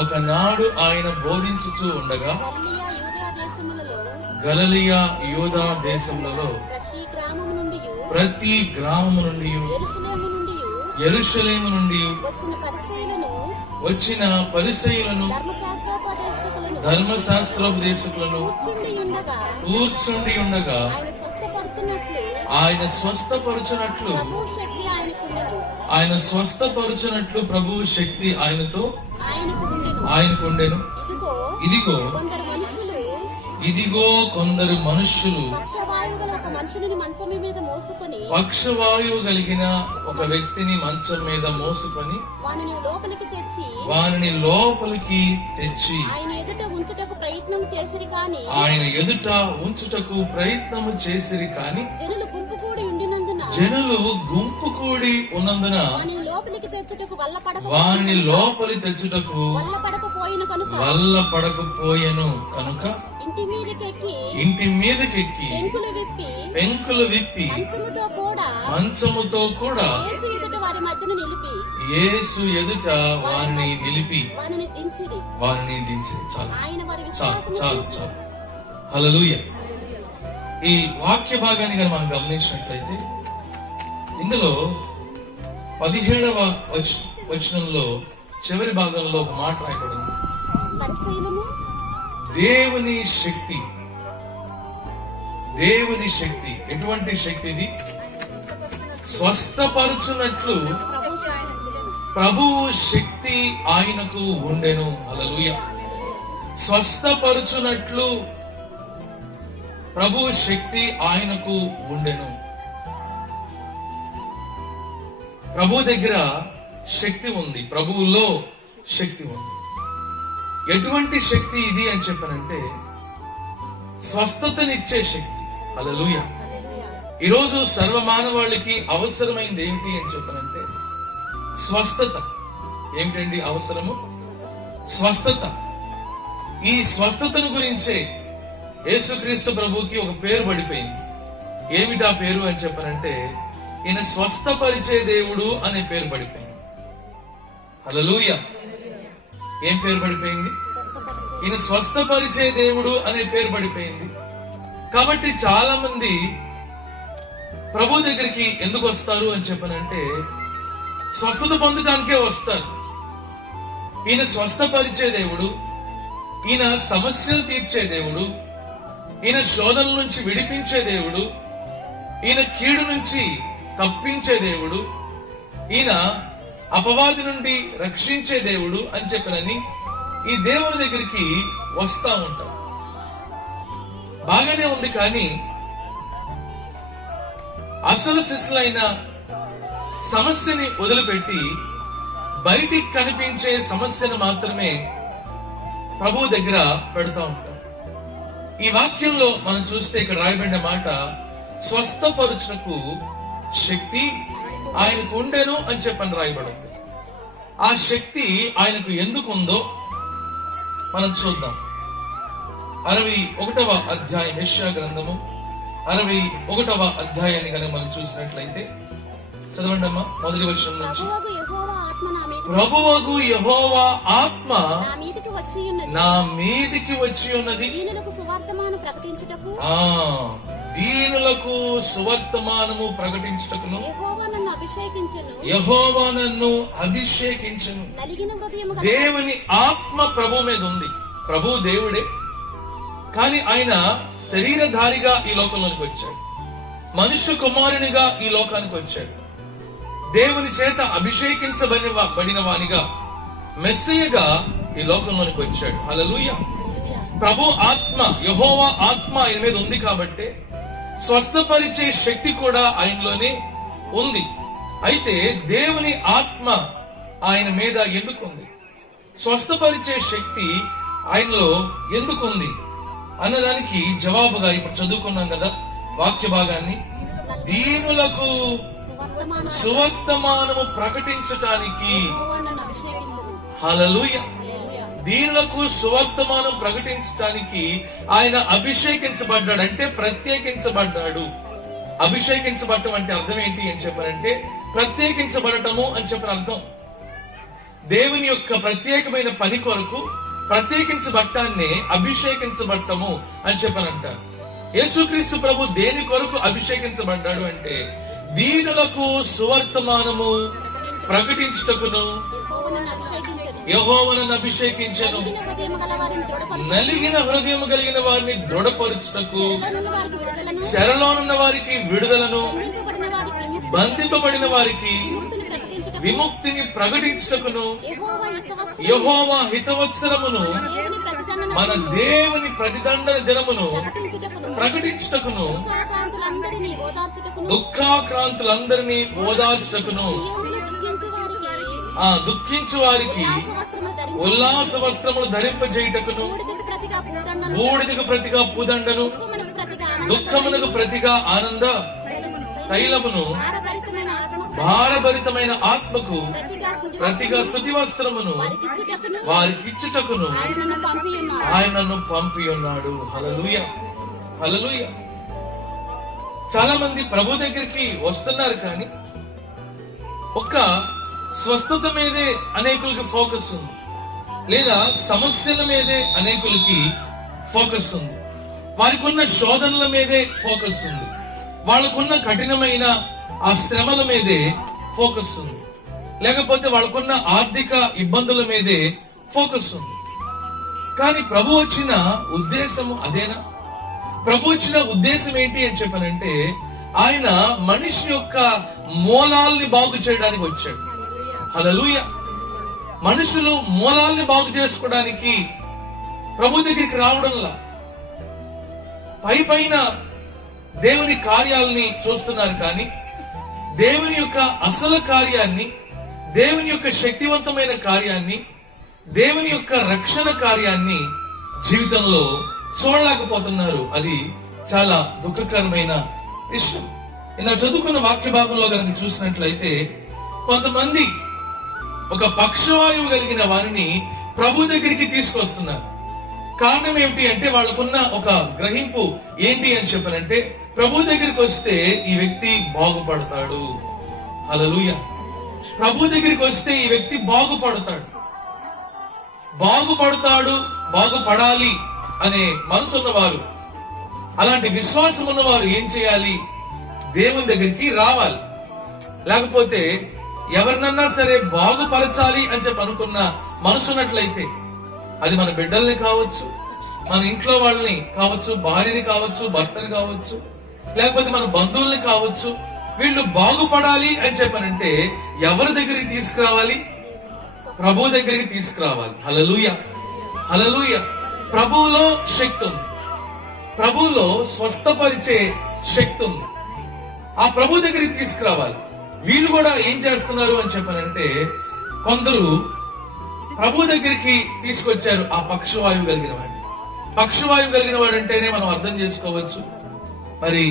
ఒకనాడు ఆయన బోధించుచూ ఉండగా గలిలయ యూదా దేశములలో ప్రతి గ్రామము నుండి యెరూషలేము నుండి వచ్చిన పరిసయ్యులను ధర్మశాస్త్రోపదేశకులను కూర్చుండి ఉండగా ఆయన స్వస్థపరచునట్లు ప్రభువు శక్తి ఆయనకుండెను. ఇదిగో కొందరు మనుషులు పక్షవాయువు కలిగిన ఒక వ్యక్తిని మంచం మీద మోసుకొని వారిని లోపలికి తెచ్చి ఆయన ఎదుట ఉంచుటకు ప్రయత్నము చేసిరి కాని జనులు గుంపు కూడి ఉన్నందున వారిని లోపలి తెచ్చుటకు వల్ల పడకపోయెను కనుక ఇంటి మీదకెక్కి పెంకులు విప్పి మంచముతో కూడా యేసు ఎదుట వారిని నిలిపి వారిని దించిరి. చాలు. హల్లెలూయా. ఈ వాక్య భాగాన్ని కనుక మనం గమనించినట్లయితే ఇందులో 17వ వచనంలో చివరి భాగంలో ఒక మాట రాయబడింది. దేవుని శక్తి ఎటువంటి శక్తి? ఇది స్వస్థపరచునట్లు ప్రభువు శక్తి ఆయనకు ఉండెను. హల్లెలూయా. స్వస్థపరచునట్లు ప్రభువు శక్తి ఆయనకు ఉండెను. ప్రభు దగ్గర శక్తి ఉంది, ప్రభువులో శక్తి ఉంది. ఎటువంటి శక్తి ఇది అని చెప్పానంటే స్వస్థతనిచ్చే శక్తి. హల్లెలూయా. ఈరోజు సర్వమానవాళికి అవసరమైంది ఏమిటి అని చెప్పానంటే స్వస్థత. ఏమిటండి అవసరము? స్వస్థత. ఈ స్వస్థతను గురించే యేసుక్రీస్తు ప్రభుకి ఒక పేరు పడిపోయింది. ఏమిటా పేరు అని చెప్పానంటే ఈయన స్వస్థపరిచే దేవుడు అనే పేరు పడిపోయింది. హల్లెలూయా. ఏం పేరు పడిపోయింది? ఈయన స్వస్థపరిచే దేవుడు అనే పేరు పడిపోయింది. కాబట్టి చాలా మంది ప్రభు దగ్గరికి ఎందుకు వస్తారు అని చెప్పానంటే స్వస్థత పొందడానికే వస్తారు. ఈయన స్వస్థపరిచే దేవుడు, ఈయన సమస్యలు తీర్చే దేవుడు, ఈయన శోధనల నుంచి విడిపించే దేవుడు, ఈయన కీడు నుంచి తప్పించే దేవుడు, ఈయన అపవాది నుండి రక్షించే దేవుడు అని చెప్పనని ఈ దేవుని దగ్గరికి వస్తా ఉంటారు. బాగానే ఉంది. కానీ అసలు శిశులైన సమస్యని వదిలిపెట్టి బయటికి కనిపించే సమస్యను మాత్రమే ప్రభు దగ్గర పెడతా ఉంటాం. ఈ వాక్యంలో మనం చూస్తే ఇక్కడ రాయబడిన మాట స్వస్థపరచుటకు శక్తి ఆయనకు ఉండెను అని చెప్పని రాయబడింది. ఆ శక్తి ఆయనకు ఎందుకు ఉందో మనం చూద్దాం. 61వ అధ్యాయం యెషయా గ్రంథము 61వ అధ్యాయాన్ని కనుక మనం చూసినట్లయితే చదవండి అమ్మా, మొదటి వచనం నుంచి. ప్రభువగు యెహోవా ఆత్మ నా మీదికి వచ్చి ఉన్నది, దీనులకు సువర్తమానము ప్రకటించుటకును యెహోవా నన్ను అభిషేకించును. దేవుని ఆత్మ ప్రభు మీద ఉంది. ప్రభు దేవుడే, కానీ ఆయన శరీరధారిగా ఈ లోకంలోనికి వచ్చాడు. మనుష్య కుమారునిగా ఈ లోకానికి వచ్చాడు. దేవుని చేత అభిషేకించబడిన వానిగా మెస్సియగా ఈ లోకంలోనికి వచ్చాడు. హల్లెలూయా. ప్రభు ఆత్మ, యెహోవా ఆత్మ ఆయన మీద ఉంది కాబట్టి స్వస్థపరిచే శక్తి కూడా ఆయనలోనే ఉంది. అయితే దేవుని ఆత్మ ఆయన మీద ఎందుకుంది, స్వస్థపరిచే శక్తి ఆయనలో ఎందుకుంది అన్నదానికి జవాబుగా ఇప్పుడు చదువుకున్నాం కదా వాక్య భాగాన్ని. దీనులకు సువర్తమానము ప్రకటించటానికి. హల్లెలూయా. దీనులకు సువర్తమానం ప్రకటించడానికి ఆయన అభిషేకించబడ్డాడు, అంటే ప్రత్యేకించబడ్డాడు. అభిషేకించబడటం అంటే అర్థం ఏంటి అని చెప్పారంటే ప్రత్యేకించబడటము అని చెప్పిన అర్థం. దేవుని యొక్క ప్రత్యేకమైన పని కొరకు ప్రత్యేకించబట్టాన్ని అభిషేకించబట్టము అని చెప్పనంటారు. యేసుక్రీస్తు ప్రభు దేని కొరకు అభిషేకించబడ్డాడు అంటే దీనులకు సువర్తమానము ప్రకటించుటకును యెహోవాను అభిషేకించెను, నలిగిన హృదయము కలిగిన వారిని దృఢపరుచుటకు, చెరలోనున్న వారికి విడుదలను, బంధింపబడిన వారికి విముక్తిని ప్రకటించుటకును, యెహోవా హితవత్సరమును మన దేవుని ప్రతిదండన దినమును ప్రకటించుటకును, దుఃఖాక్రాంతులందరినీ ఓదార్చుటకును, దుఃఖించు వారికి ఉల్లాస వస్త్రములు ధరింపజేయుటకును, బూడిదకు ప్రతిగా పూదండను, దుఃఖమునకు ప్రతిగా ఆనంద తైలమును, భారభరితమైన ఆత్మకు ప్రతిగా స్తుతి వస్త్రమును వారికిచ్చుటకును ఆయనను పంపి ఉన్నాడు. హల్లెలూయా, హల్లెలూయా. చాలా మంది ప్రభు దగ్గరికి వస్తున్నారు, కానీ ఒక్క స్వస్థత మీదే అనేకులకి ఫోకస్ ఉంది, లేదా సమస్యల మీదే అనేకులకి ఫోకస్ ఉంది, వారికి ఉన్న శోధనల మీదే ఫోకస్ ఉంది, వాళ్ళకున్న కఠినమైన ఆ శ్రమల మీదే ఫోకస్ ఉంది, లేకపోతే వాళ్ళకున్న ఆర్థిక ఇబ్బందుల మీదే ఫోకస్ ఉంది. కానీ ప్రభు వచ్చిన ఉద్దేశము అదేనా? ప్రభు వచ్చిన ఉద్దేశం ఏంటి అని చెప్పానంటే ఆయన మనిషి యొక్క మూలాల్ని బాగు చేయడానికి వచ్చాడు. హల్లెలూయా. మనుషులు మూలాల్ని బాగు చేసుకోవడానికి ప్రభు దగ్గరికి రావడంలా పైన దేవుని కార్యాలని చూస్తున్నారు, కానీ దేవుని యొక్క అసలు కార్యాన్ని, దేవుని యొక్క శక్తివంతమైన కార్యాన్ని, దేవుని యొక్క రక్షణ కార్యాన్ని జీవితంలో చూడలేకపోతున్నారు. అది చాలా దుఃఖకరమైన విషయం. ఇలా చదువుకున్న వాక్య భాగంలో కనుక చూసినట్లయితే కొంతమంది ఒక పక్షవాయువు కలిగిన వారిని ప్రభు దగ్గరికి తీసుకొస్తున్నారు. కారణం ఏమిటి అంటే వాళ్ళకున్న ఒక గ్రహింపు ఏంటి అని చెప్పాలంటే ప్రభు దగ్గరికి వస్తే ఈ వ్యక్తి బాగుపడతాడు. హల్లెలూయా. ప్రభు దగ్గరికి వస్తే ఈ వ్యక్తి బాగుపడతాడు, బాగుపడాలి అనే మనసు ఉన్నవారు, అలాంటి విశ్వాసం ఉన్నవారు ఏం చేయాలి? దేవుని దగ్గరికి రావాలి. లేకపోతే ఎవరినన్నా సరే బాగుపరచాలి అని చెప్పి అనుకున్న మనసున్నట్లయితే అది మన బిడ్డల్ని కావచ్చు, మన ఇంట్లో వాళ్ళని కావచ్చు, భార్యని కావచ్చు, భర్తని కావచ్చు, లేకపోతే మన బంధువుల్ని కావచ్చు, వీళ్ళు బాగుపడాలి అని చెప్పానంటే ఎవరి దగ్గరికి తీసుకురావాలి? ప్రభు దగ్గరికి తీసుకురావాలి. హల్లెలూయా, హల్లెలూయా. ప్రభువులో శక్తి ఉంది, ప్రభువులో స్వస్థపరిచే శక్తి ఉంది. ఆ ప్రభు దగ్గరికి తీసుకురావాలి. వీళ్ళు కూడా ఏం చేస్తున్నారు అని చెప్పానంటే కొందరు ప్రభు దగ్గరికి తీసుకొచ్చారు ఆ పక్షవాయువు కలిగిన వాడు. పక్షవాయువు కలిగిన వాడు అంటేనే మనం అర్థం చేసుకోవచ్చు, మరి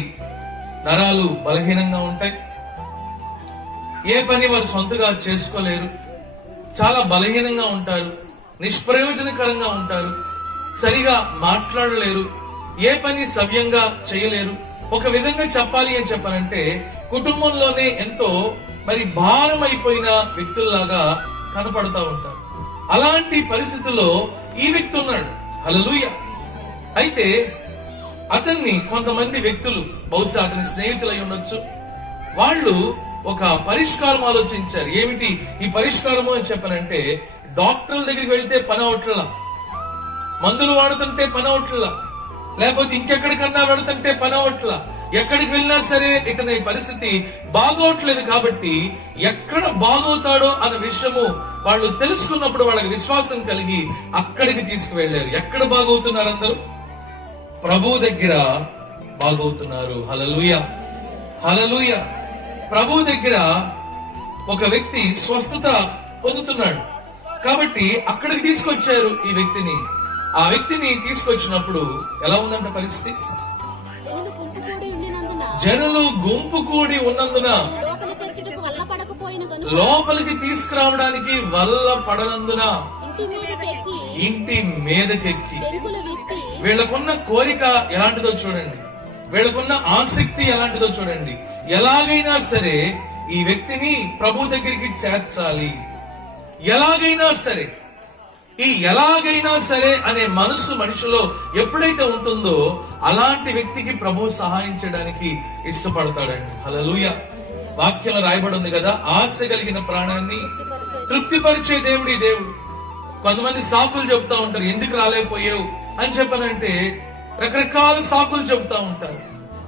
నరాలు బలహీనంగా ఉంటాయి, ఏ పని వారు సొంతగా చేసుకోలేరు, చాలా బలహీనంగా ఉంటారు, నిష్ప్రయోజనకరంగా ఉంటారు, సరిగా మాట్లాడలేరు, ఏ పని సవ్యంగా చేయలేరు. ఒక విధంగా చెప్పాలి అని చెప్పానంటే కుటుంబంలోనే ఎంతో మరి భారం అయిపోయిన వ్యక్తుల్లాగా కనపడతా ఉంటారు. అలాంటి పరిస్థితుల్లో ఈ వ్యక్తి ఉన్నాడు. హల్లెలూయా. అయితే అతన్ని కొంతమంది వ్యక్తులు, బహుశా అతని స్నేహితులు అయి ఉండొచ్చు, వాళ్ళు ఒక పరిష్కారం ఆలోచించారు. ఏమిటి ఈ పరిష్కారము అని చెప్పానంటే డాక్టర్ల దగ్గరికి వెళ్తే పని అవట్లా, మందులు వాడుతుంటే పని అవట్లా, లేకపోతే ఇంకెక్కడికన్నా వెళుతుంటే పని అవట్లా, ఎక్కడికి వెళ్ళినా సరే ఇతని పరిస్థితి బాగోట్లేదు. కాబట్టి ఎక్కడ బాగవుతాడో అన్న విషయము వాళ్ళు తెలుసుకున్నప్పుడు వాళ్ళకి విశ్వాసం కలిగి అక్కడికి తీసుకువెళ్లారు. ఎక్కడ బాగవుతున్నారు? అందరూ ప్రభు దగ్గర బాగవుతున్నారు. హల్లెలూయా, హల్లెలూయా. ప్రభు దగ్గర ఒక వ్యక్తి స్వస్థత పొందుతున్నాడు కాబట్టి అక్కడికి తీసుకొచ్చారు ఈ వ్యక్తిని. ఆ వ్యక్తిని తీసుకొచ్చినప్పుడు ఎలా ఉందంట పరిస్థితి? జనులు గుంపు కూడి ఉన్నందున లోపలికి తీసుకురావడానికి వల్ల పడనందున ఇంటి మీదకెక్కి, వీళ్ళకున్న కోరిక ఎలాంటిదో చూడండి, వీళ్ళకున్న ఆసక్తి ఎలాంటిదో చూడండి, ఎలాగైనా సరే ఈ వ్యక్తిని ప్రభు దగ్గరికి చేర్చాలి, ఎలాగైనా సరే, ఈ ఎలాగైనా సరే అనే మనసు మనిషిలో ఎప్పుడైతే ఉంటుందో అలాంటి వ్యక్తికి ప్రభు సహాయం చేయడానికి ఇష్టపడతాడండి. హల్లెలూయా. వాక్యంలో రాయబడి ఉంది కదా, ఆశ కలిగిన ప్రాణాన్ని తృప్తిపరిచే దేవుడి దేవుడు. కొంతమంది సాకులు చెప్తా ఉంటారు, ఎందుకు రాలేకపోయావు అని చెప్పనంటే రకరకాల సాకులు చెప్తా ఉంటారు.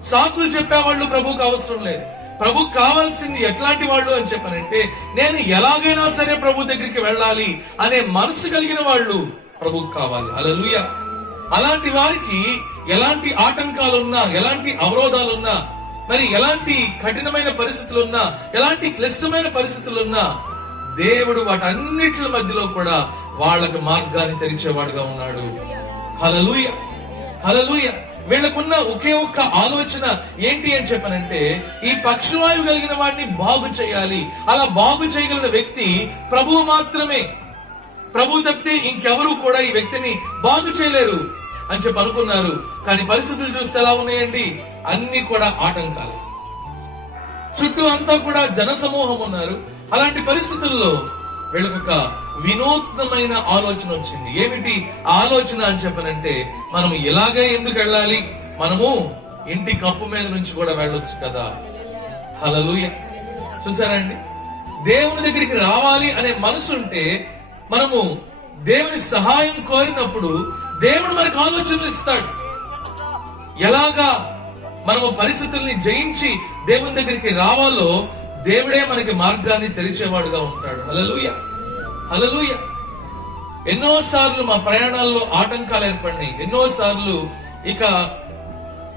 సాకులు చెప్పేవాళ్ళు ప్రభువుకు అవసరం లేదు. ప్రభుకు కావాల్సింది ఎట్లాంటి వాళ్ళు అని చెప్పనంటే, నేను ఎలాగైనా సరే ప్రభు దగ్గరికి వెళ్ళాలి అనే మనసు కలిగిన వాళ్ళు ప్రభుకు కావాలి. హల్లెలూయా. అలాంటి వారికి ఎలాంటి ఆటంకాలున్నా, ఎలాంటి అవరోధాలున్నా, మరి ఎలాంటి కఠినమైన పరిస్థితులున్నా, ఎలాంటి క్లిష్టమైన పరిస్థితులున్నా దేవుడు వాటన్నిటి మధ్యలో కూడా వాళ్ళకు మార్గాన్ని తెరిచేవాడుగా ఉన్నాడు. హల్లెలూయా, హల్లెలూయా. వీళ్ళకున్న ఒకే ఒక్క ఆలోచన ఏంటి అని చెప్పనంటే, ఈ పక్షవాయువు కలిగిన వాడిని బాగు చేయాలి. అలా బాగు చేయగలిగిన వ్యక్తి ప్రభువు మాత్రమే. ప్రభు తప్పితే ఇంకెవరూ కూడా ఈ వ్యక్తిని బాగు చేయలేరు అని చెప్పి అనుకున్నారు. కానీ పరిస్థితులు చూస్తే ఎలా ఉన్నాయండి? అన్ని కూడా ఆటంకాలు. చుట్టూ అంతా కూడా జనసమూహం ఉన్నారు. అలాంటి పరిస్థితుల్లో వీళ్ళకొక వినూత్నమైన ఆలోచన వచ్చింది. ఏమిటి ఆలోచన అని చెప్పనంటే, మనం ఇలాగే ఎందుకు వెళ్ళాలి, మనము ఇంటి కప్పు మీద నుంచి కూడా వెళ్ళొచ్చు కదా. హల్లెలూయా. చూసారండి, దేవుని దగ్గరికి రావాలి అనే మనసు ఉంటే, మనము దేవుని సహాయం కోరినప్పుడు దేవుడు మనకు ఆలోచనలు ఇస్తాడు. ఎలాగా మనము పరిస్థితుల్ని జయించి దేవుని దగ్గరికి రావాలో దేవుడే మనకి మార్గాన్ని తెరిచేవాడుగా ఉంటాడు. హల్లెలూయా, హల్లెలూయా. ఎన్నోసార్లు మా ప్రయాణాల్లో ఆటంకాలు ఏర్పడినాయి. ఎన్నోసార్లు ఇక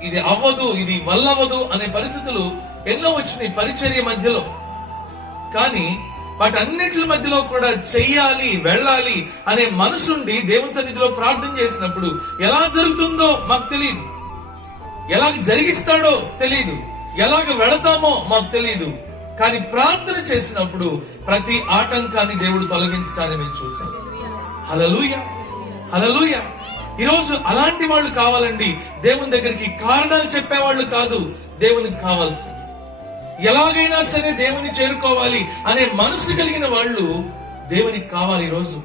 ఇది అవ్వదు, ఇది వల్లవదు అనే పరిస్థితులు ఎన్నో వచ్చినాయి పరిచర్య మధ్యలో. కానీ వాటన్నిటి మధ్యలో కూడా చెయ్యాలి, వెళ్ళాలి అనే మనసుండి దేవుని సన్నిధిలో ప్రార్థన చేసినప్పుడు ఎలా జరుగుతుందో మాకు తెలియదు, ఎలాగ జరిగిస్తాడో తెలియదు, ఎలాగ వెళతామో మాకు తెలియదు. కానీ ప్రార్థన చేసినప్పుడు ప్రతి ఆటంకాన్ని దేవుడు తొలగించడాన్ని మేము చూసాం. హల్లెలూయా, హల్లెలూయా. ఈరోజు అలాంటి వాళ్ళు కావాలండి దేవుని దగ్గరికి. కారణాలు చెప్పేవాళ్ళు కాదు దేవునికి కావాల్సి. ఎలాగైనా సరే దేవుని చేరుకోవాలి అనే మనసు కలిగిన వాళ్ళు దేవునికి కావాలి. ఈరోజు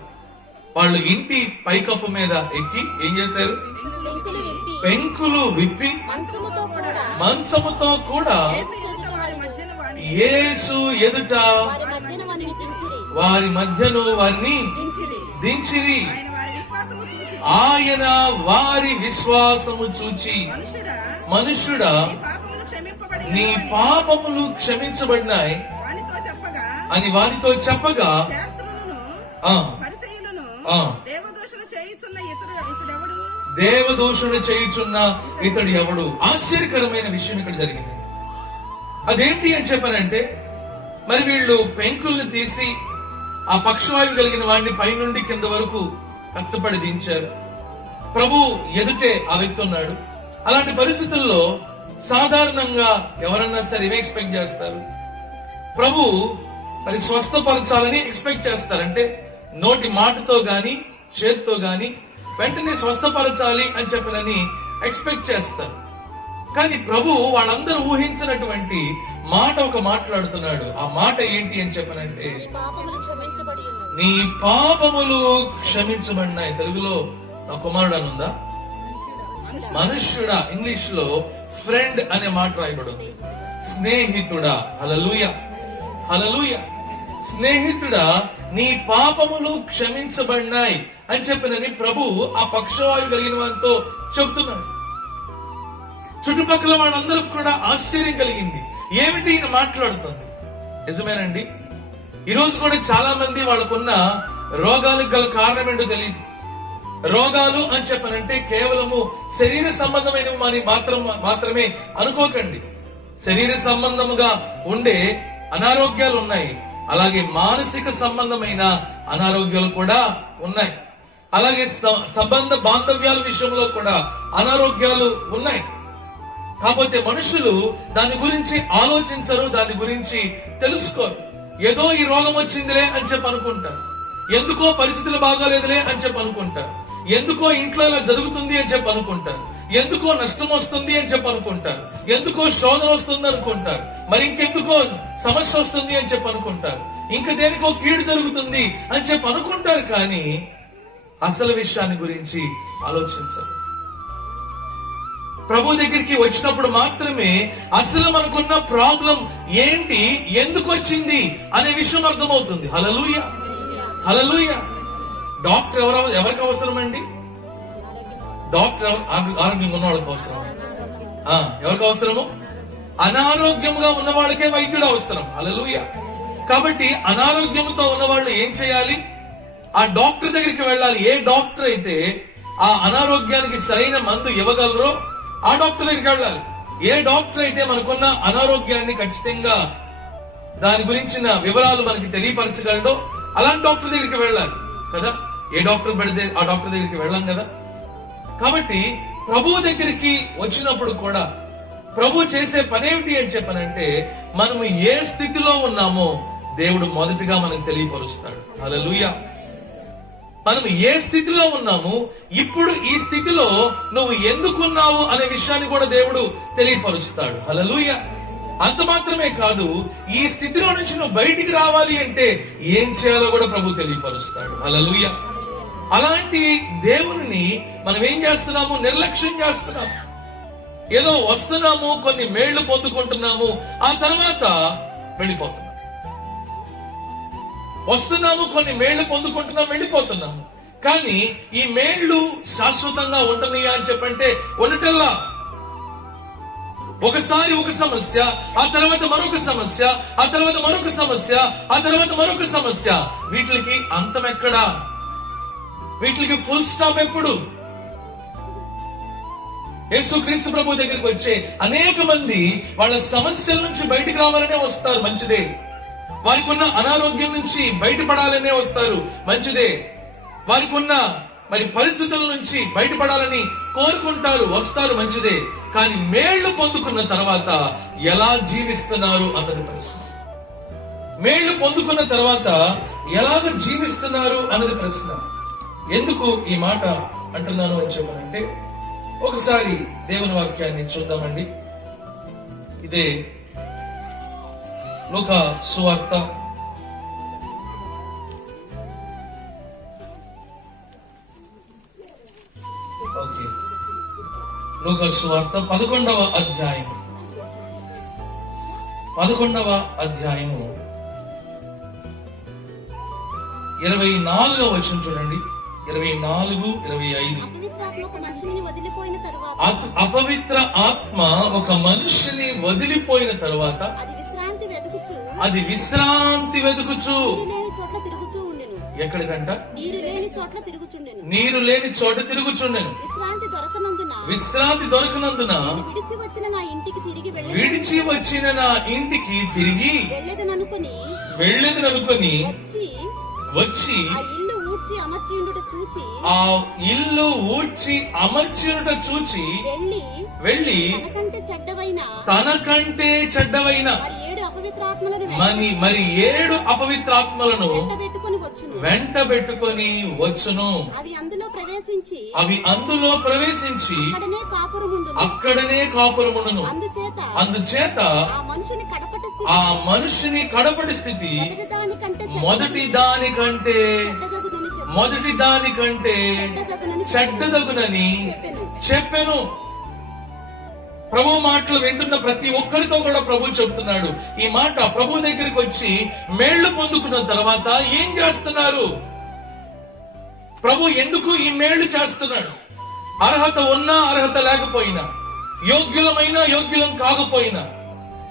వాళ్ళు ఇంటి పైకప్పు మీద ఎక్కి ఏం చేశారు? పెంకులు విప్పి మంచముతో కూడా యేసు ఎదుట వారి మధ్యను వారిని దించిరి. ఆయన వారి విశ్వాసము చూచి, మనుష్యుడా నీ పాపములు క్షమించబడినాయి అని వారితో చెప్పగా, దేవదూషణ చేయుచున్న ఇతడు ఎవడు? ఆశ్చర్యకరమైన విషయం ఇక్కడ జరిగింది. అదేంటి అని చెప్పారంటే, మరి వీళ్ళు పెంకుల్ని తీసి ఆ పక్షవాయువు కలిగిన వాడిని పైనుండి కింద వరకు కష్టపడి దించారు. ప్రభు ఎదుటే ఆ వ్యక్తి ఉన్నాడు. అలాంటి పరిస్థితుల్లో సాధారణంగా ఎవరన్నా సరే ఏమి ఎక్స్పెక్ట్ చేస్తారు? ప్రభు మరి స్వస్థపరచాలని ఎక్స్పెక్ట్ చేస్తారు. అంటే నోటి మాటతో గాని చేతితో గాని వెంటనే స్వస్థపరచాలి అని చెప్పనని ఎక్స్పెక్ట్ చేస్తారు. కానీ ప్రభు వాళ్ళందరూ ఊహించినటువంటి మాట ఒక మాట్లాడుతున్నాడు. ఆ మాట ఏంటి అని చెప్పనంటే, నీ పాపములు క్షమించబడినాయి. తెలుగులో నా కుమారుడు అని ఉందా? మనుష్యుడా. ఇంగ్లీష్ లో ఫ్రెండ్ అనే మాట రాయబడింది. స్నేహితుడా. హల్లెలూయా, హల్లెలూయా. స్నేహితుడా, నీ పాపములు క్షమించబడినాయి అని చెప్పనని ప్రభు ఆ పక్షవాయువు కలిగిన వారితో చెప్తున్నాడు. చుట్టుపక్కల వాళ్ళందరూ కూడా ఆశ్చర్యం కలిగింది. ఏమిటి ఈయన మాట్లాడుతుంది? నిజమేనండి, ఈరోజు కూడా చాలా మంది వాళ్ళకున్న రోగాలకు గల కారణం ఏంటో తెలియదు. రోగాలు అని చెప్పనంటే కేవలము శరీర సంబంధమైనవి మాత్రమే అనుకోకండి. శరీర సంబంధముగా ఉండే అనారోగ్యాలు ఉన్నాయి, అలాగే మానసిక సంబంధమైన అనారోగ్యాలు కూడా ఉన్నాయి, అలాగే సంబంధ బాంధవ్యాల విషయంలో కూడా అనారోగ్యాలు ఉన్నాయి. కాకపోతే మనుషులు దాని గురించి ఆలోచించరు, దాని గురించి తెలుసుకోరు. ఏదో ఈ రోగం వచ్చిందిలే అని చెప్పి అనుకుంటారు, ఎందుకో పరిస్థితులు బాగాలేదులే అని చెప్పి అనుకుంటారు. ఎందుకో ఇంట్లో ఇలా జరుగుతుంది అని చెప్పి అనుకుంటారు, ఎందుకో నష్టం వస్తుంది అని చెప్పి అనుకుంటారు, ఎందుకో శోధన వస్తుంది అనుకుంటారు, మరి ఇంకెందుకో సమస్య వస్తుంది అని చెప్పి అనుకుంటారు, ఇంక దేనికో కీడు జరుగుతుంది అని చెప్పి అనుకుంటారు. కానీ అసలు విషయాన్ని గురించి ఆలోచించరు. ప్రభు దగ్గరికి వచ్చినప్పుడు మాత్రమే అసలు మనకున్న ప్రాబ్లం ఏంటి, ఎందుకు వచ్చింది అనే విషయం అర్థమవుతుంది. హల్లెలూయా, హల్లెలూయా. డాక్టర్ ఎవరికి అవసరం అండి? డాక్టర్ ఆరోగ్యంగా ఉన్న వాళ్ళకి అవసరం. ఎవరికి అవసరము? అనారోగ్యంగా ఉన్న వాళ్ళకే వైద్యుడు అవసరం. హల్లెలూయా. కాబట్టి అనారోగ్యంతో ఉన్న వాళ్ళు ఏం చేయాలి? ఆ డాక్టర్ దగ్గరికి వెళ్ళాలి. ఏ డాక్టర్ అయితే ఆ అనారోగ్యానికి సరైన మందు ఇవ్వగలరో ఆ డాక్టర్ దగ్గరికి వెళ్ళాలి. ఏ డాక్టర్ అయితే మనకున్న అనారోగ్యాన్ని ఖచ్చితంగా దాని గురించిన వివరాలు మనకి తెలియపరచగలడో అలాంటి డాక్టర్ దగ్గరికి వెళ్ళాలి కదా. ఏ డాక్టర్ పెడితే ఆ డాక్టర్ దగ్గరికి వెళ్ళాం కదా. కాబట్టి ప్రభు దగ్గరికి వచ్చినప్పుడు కూడా ప్రభు చేసే పనేమిటి అని చెప్పనంటే, మనము ఏ స్థితిలో ఉన్నామో దేవుడు మొదటిగా మనకు తెలియపరుస్తాడు. హల్లెలూయా. మనం ఏ స్థితిలో ఉన్నాము, ఇప్పుడు ఈ స్థితిలో నువ్వు ఎందుకున్నావు అనే విషయాన్ని కూడా దేవుడు తెలియపరుస్తాడు. హల్లెలూయా. అంత మాత్రమే కాదు, ఈ స్థితిలో నుంచి నువ్వు బయటికి రావాలి అంటే ఏం చేయాలో కూడా ప్రభు తెలియపరుస్తాడు. హల్లెలూయా. అలాంటి దేవుని మనం ఏం చేస్తున్నాము? నిర్లక్ష్యం చేస్తున్నాము. ఏదో వస్తున్నాము, కొన్ని మేళ్లు పొందుకుంటున్నాము, ఆ తర్వాత వెళ్ళిపోతున్నాం. వస్తున్నాము, కొన్ని మేళ్లు పొందుకుంటున్నాం, వెళ్ళిపోతున్నాము. కానీ ఈ మేళ్లు శాశ్వతంగా ఉంటున్నాయా అని చెప్పంటే ఉండటల్లా. ఒకసారి ఒక సమస్య, ఆ తర్వాత మరొక సమస్య, ఆ తర్వాత మరొక సమస్య, ఆ తర్వాత మరొక సమస్య. వీటికి అంతం ఎక్కడా? వీటికి ఫుల్ స్టాప్ ఎప్పుడు? యేసుక్రీస్తు ప్రభు దగ్గరికి వచ్చే అనేక మంది వాళ్ళ సమస్యల నుంచి బయటికి రావాలనే వస్తారు, మంచిదే. వారికి ఉన్న అనారోగ్యం నుంచి బయటపడాలనే వస్తారు, మంచిదే. వారికి ఉన్న మరి పరిస్థితుల నుంచి బయటపడాలని కోరుకుంటారు, వస్తారు, మంచిదే. కానీ మేళ్లు పొందుకున్న తర్వాత ఎలా జీవిస్తున్నారు అన్నది ప్రశ్న. మేళ్లు పొందుకున్న తర్వాత ఎలాగ జీవిస్తున్నారు అన్నది ప్రశ్న. ఎందుకు ఈ మాట అంటున్నాను అని చెప్పాలంటే, ఒకసారి దేవుని వాక్యాన్ని చూద్దామండి. ఇదే లూకా సువార్త 11వ అధ్యాయం 24వ వచనం చూడండి. 24, 25. అపవిత్ర ఆత్మ ఒక మనిషిని వదిలిపోయిన తరువాత అది విశ్రాంతి వెతుకుచు ఎక్కడికంట? నీరు లేని చోట తిరుగుచుండెను. విశ్రాంతి దొరకనందున విడిచి వచ్చిన నా ఇంటికి తిరిగి వెళ్ళేదననుకొని వచ్చి ఆ ఇల్లు ఊడ్చి అమర్చియుట చూచి వెళ్ళి తనకంటే చెడ్డవైన మరి 7 అపవిత్రాత్మలను వెంట పెట్టుకొని వచ్చును. అవి అందులో ప్రవేశించి అక్కడనే కాపురముండును. అందుచేత ఆ మనుషుని కడపటి స్థితి మొదటి దానికంటే చెడ్డదగునని చెప్పెను. ప్రభు మాటలు వింటున్న ప్రతి ఒక్కరితో కూడా ప్రభు చెప్తున్నాడు ఈ మాట. ప్రభు దగ్గరికి వచ్చి మేళ్లు పొందుకున్న తర్వాత ఏం చేస్తున్నారు? ప్రభు ఎందుకు ఈ మేళ్లు చేస్తున్నాడు? అర్హత ఉన్నా అర్హత లేకపోయినా, యోగ్యులమైనా యోగ్యులం కాకపోయినా,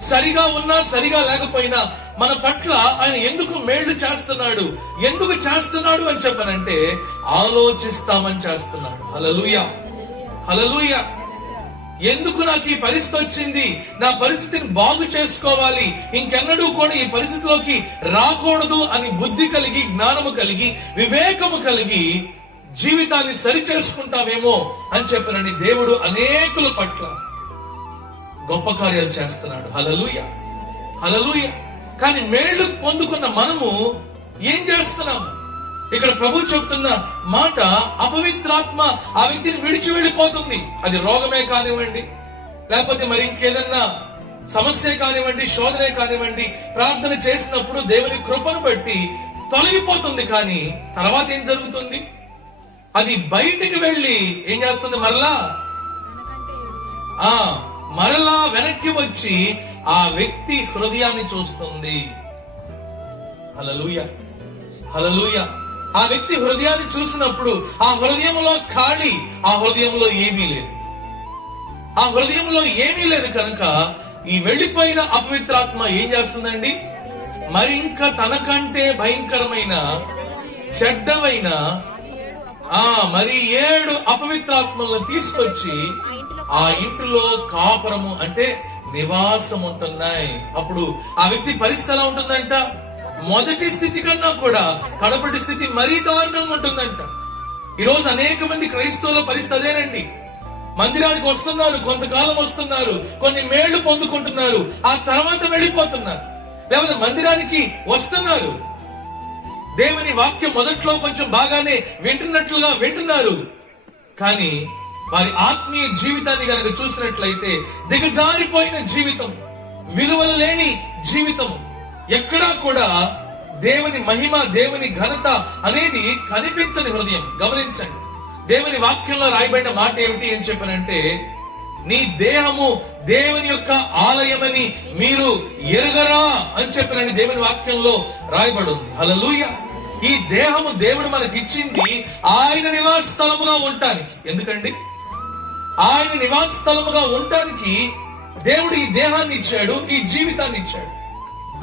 సరిగా ఉన్నా సరిగా లేకపోయినా మన పట్ల ఆయన ఎందుకు మేళ్లు చేస్తున్నాడు? ఎందుకు చేస్తున్నాడు అని చెప్పనంటే ఆలోచిస్తామని చేస్తున్నాడు. హల్లెలూయా, హల్లెలూయా. ఎందుకు నాకు ఈ పరిస్థితి వచ్చింది? నా పరిస్థితిని బాగు చేసుకోవాలి, ఇంకెన్నడూ కూడా ఈ పరిస్థితిలోకి రాకూడదు అని బుద్ధి కలిగి, జ్ఞానము కలిగి, వివేకము కలిగి జీవితాన్ని సరి చేసుకుంటామేమో అని చెప్పనని దేవుడు అనేకుల పట్ల గొప్ప కార్యాలు చేస్తున్నాడు. హల్లెలూయా, హల్లెలూయా. కానీ మేళ్లు పొందుకున్న మనము ఏం చేస్తున్నాము? ఇక్కడ ప్రభు చెప్తున్న మాట, అపవిత్రాత్మ ఆ వ్యక్తిని విడిచి వెళ్ళిపోతుంది. అది రోగమే కానివ్వండి, లేకపోతే మరి ఇంకేదన్నా సమస్య కానివ్వండి, శోధనే కానివ్వండి, ప్రార్థన చేసినప్పుడు దేవుని కృపను బట్టి తొలగిపోతుంది. కానీ తర్వాత ఏం జరుగుతుంది? అది బయటికి వెళ్ళి ఏం చేస్తుంది? మరలా వెనక్కి వచ్చి ఆ వ్యక్తి హృదయాన్ని చూస్తుంది. హల్లెలూయా, హల్లెలూయా. ఆ వ్యక్తి హృదయాన్ని చూసినప్పుడు ఆ హృదయంలో ఖాళీ, ఆ హృదయంలో ఏమీ లేదు. ఆ హృదయంలో ఏమీ లేదు కనుక ఈ వెళ్లిపోయిన అపవిత్రాత్మ ఏం చేస్తుందండి? మరి ఇంకా తనకంటే భయంకరమైన చెడ్డమైన మరి 7 అపవిత్రాత్మలను తీసుకొచ్చి ఆ ఇంటిలో కాపురము అంటే నివాసం ఉంటున్నాయి. అప్పుడు ఆ వ్యక్తి పరిస్థితి ఎలా ఉంటుందంట? మొదటి స్థితి కన్నా కూడా కడపటి స్థితి మరీ దారుణంగా ఉంటుందంట. ఈరోజు అనేక మంది క్రైస్తవుల పరిస్థితి అదేనండి. మందిరానికి వస్తున్నారు, కొంతకాలం వస్తున్నారు, కొన్ని మేళ్లు పొందుకుంటున్నారు, ఆ తర్వాత వెళ్ళిపోతున్నారు. లేకపోతే మందిరానికి వస్తున్నారు, దేవుని వాక్యం మొదట్లో కొంచెం బాగానే వింటున్నట్లుగా వింటున్నారు, కానీ వారి ఆత్మీయ జీవితాన్ని గనక చూసినట్లయితే దిగజారిపోయిన జీవితం, విలువలు లేని జీవితం, ఎక్కడా కూడా దేవుని మహిమ, దేవుని ఘనత అనేది కనిపించని హృదయం. గమనించండి, దేవుని వాక్యంలో రాయబడిన మాట ఏమిటి అని చెప్పనంటే, నీ దేహము దేవుని యొక్క ఆలయమని మీరు ఎరుగరా అని చెప్పినని దేవుని వాక్యంలో రాయబడి ఉంది. హల్లెలూయా. ఈ దేహము దేవుడు మనకిచ్చింది ఆయన నివాస స్థలముగా ఉండటానికి. ఎందుకండి? ఆయన నివాస స్థలముగా ఉండటానికి దేవుడు ఈ దేహాన్ని ఇచ్చాడు, ఈ జీవితాన్ని ఇచ్చాడు.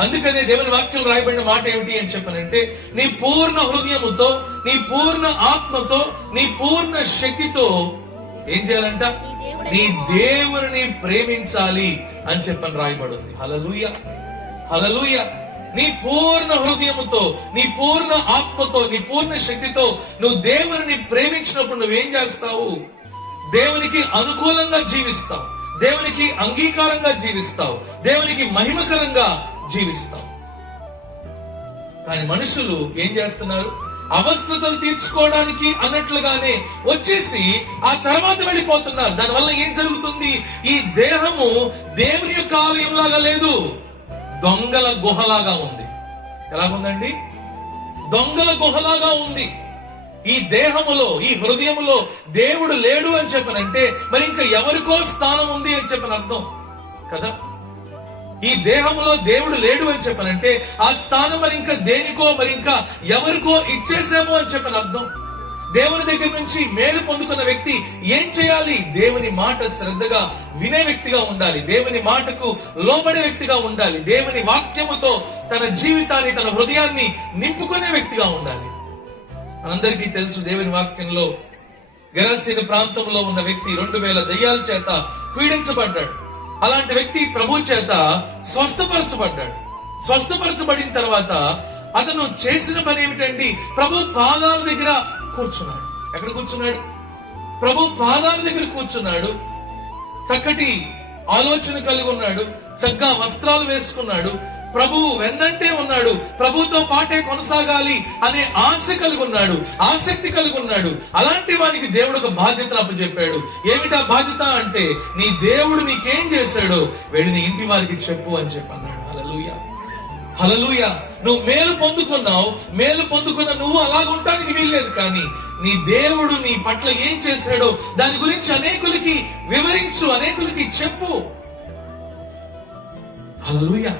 అందుకనే దేవుని వాక్యం రాయబడిన మాట ఏమిటి అని చెప్పనంటే, నీ పూర్ణ హృదయముతో, నీ పూర్ణ ఆత్మతో, నీ పూర్ణ శక్తితో ఏం చేయాలంట? నీ దేవుని ప్రేమించాలి అని చెప్పని రాయబడింది. హల్లెలూయా, హల్లెలూయా. నీ పూర్ణ హృదయముతో, నీ పూర్ణ ఆత్మతో, నీ పూర్ణ శక్తితో నువ్వు దేవుని ప్రేమించినప్పుడు నువ్వేం చేస్తావు? దేవునికి అనుకూలంగా జీవిస్తావు, దేవునికి అంగీకారంగా జీవిస్తావు, దేవునికి మహిమకరంగా జీవిస్తావు. కానీ మనుషులు ఏం చేస్తున్నారు? అవస్థతలు తీర్చుకోవడానికి అన్నట్లుగానే వచ్చేసి ఆ తర్వాత వెళ్ళిపోతున్నారు. దానివల్ల ఏం జరుగుతుంది? ఈ దేహము దేవుని యొక్క ఆలయంలాగా లేదు, దొంగల గుహలాగా ఉంది. ఎలాగుందండి? దొంగల గుహలాగా ఉంది. ఈ దేహములో, ఈ హృదయములో దేవుడు లేడు అని చెప్పనంటే మరి ఇంకా ఎవరికో స్థానం ఉంది అని చెప్పని అర్థం కదా. ఈ దేహములో దేవుడు లేడు అని చెప్పనంటే ఆ స్థానం మరి ఇంకా దేనికో, మరి ఇంకా ఎవరికో ఇచ్చేసాము అని చెప్పని అర్థం. దేవుని దగ్గర నుంచి మేలు పొందుకున్న వ్యక్తి ఏం చేయాలి? దేవుని మాట శ్రద్ధగా వినే వ్యక్తిగా ఉండాలి, దేవుని మాటకు లోబడే వ్యక్తిగా ఉండాలి, దేవుని వాక్యముతో తన జీవితాన్ని, తన హృదయాన్ని నింపుకునే వ్యక్తిగా ఉండాలి. మనందరికీ తెలుసు, దేవుని వాక్యంలో గెరాసీను ప్రాంతంలో ఉన్న వ్యక్తి 2000 దయ్యాల చేత పీడించబడ్డాడు. అలాంటి వ్యక్తి ప్రభు చేత స్వస్థపరచబడ్డాడు. స్వస్థపరచబడిన తర్వాత అతను చేసిన పని ఏమిటండి? ప్రభు పాదాల దగ్గర కూర్చున్నాడు. ఎక్కడ కూర్చున్నాడు? ప్రభు పాదాల దగ్గర కూర్చున్నాడు. చక్కటి ఆలోచన కలిగి ఉన్నాడు, చక్కగా వస్త్రాలు వేసుకున్నాడు, ప్రభువు వెన్నంటే ఉన్నాడు, ప్రభుతో పాటే కొనసాగాలి అనే ఆశ కలిగి ఉన్నాడు, ఆసక్తి కలిగి ఉన్నాడు. అలాంటి వానికి దేవుడు ఒక బాధ్యతను అప్పచెప్పాడు. ఏమిటా బాధ్యత అంటే, నీ దేవుడు నీకేం చేశాడో వెళ్ళి నీ ఇంటి వారికి చెప్పు అని చెప్పన్నాడు. హల్లెలూయా, హల్లెలూయా. నువ్వు మేలు పొందుకున్నావు, మేలు పొందుకున్న నువ్వు అలాగుంటానికి వీల్లేదు, కానీ నీ దేవుడు నీ పట్ల ఏం చేశాడో దాని గురించి అనేకులకి వివరించు, అనేకులకి చెప్పు. హల్లెలూయా.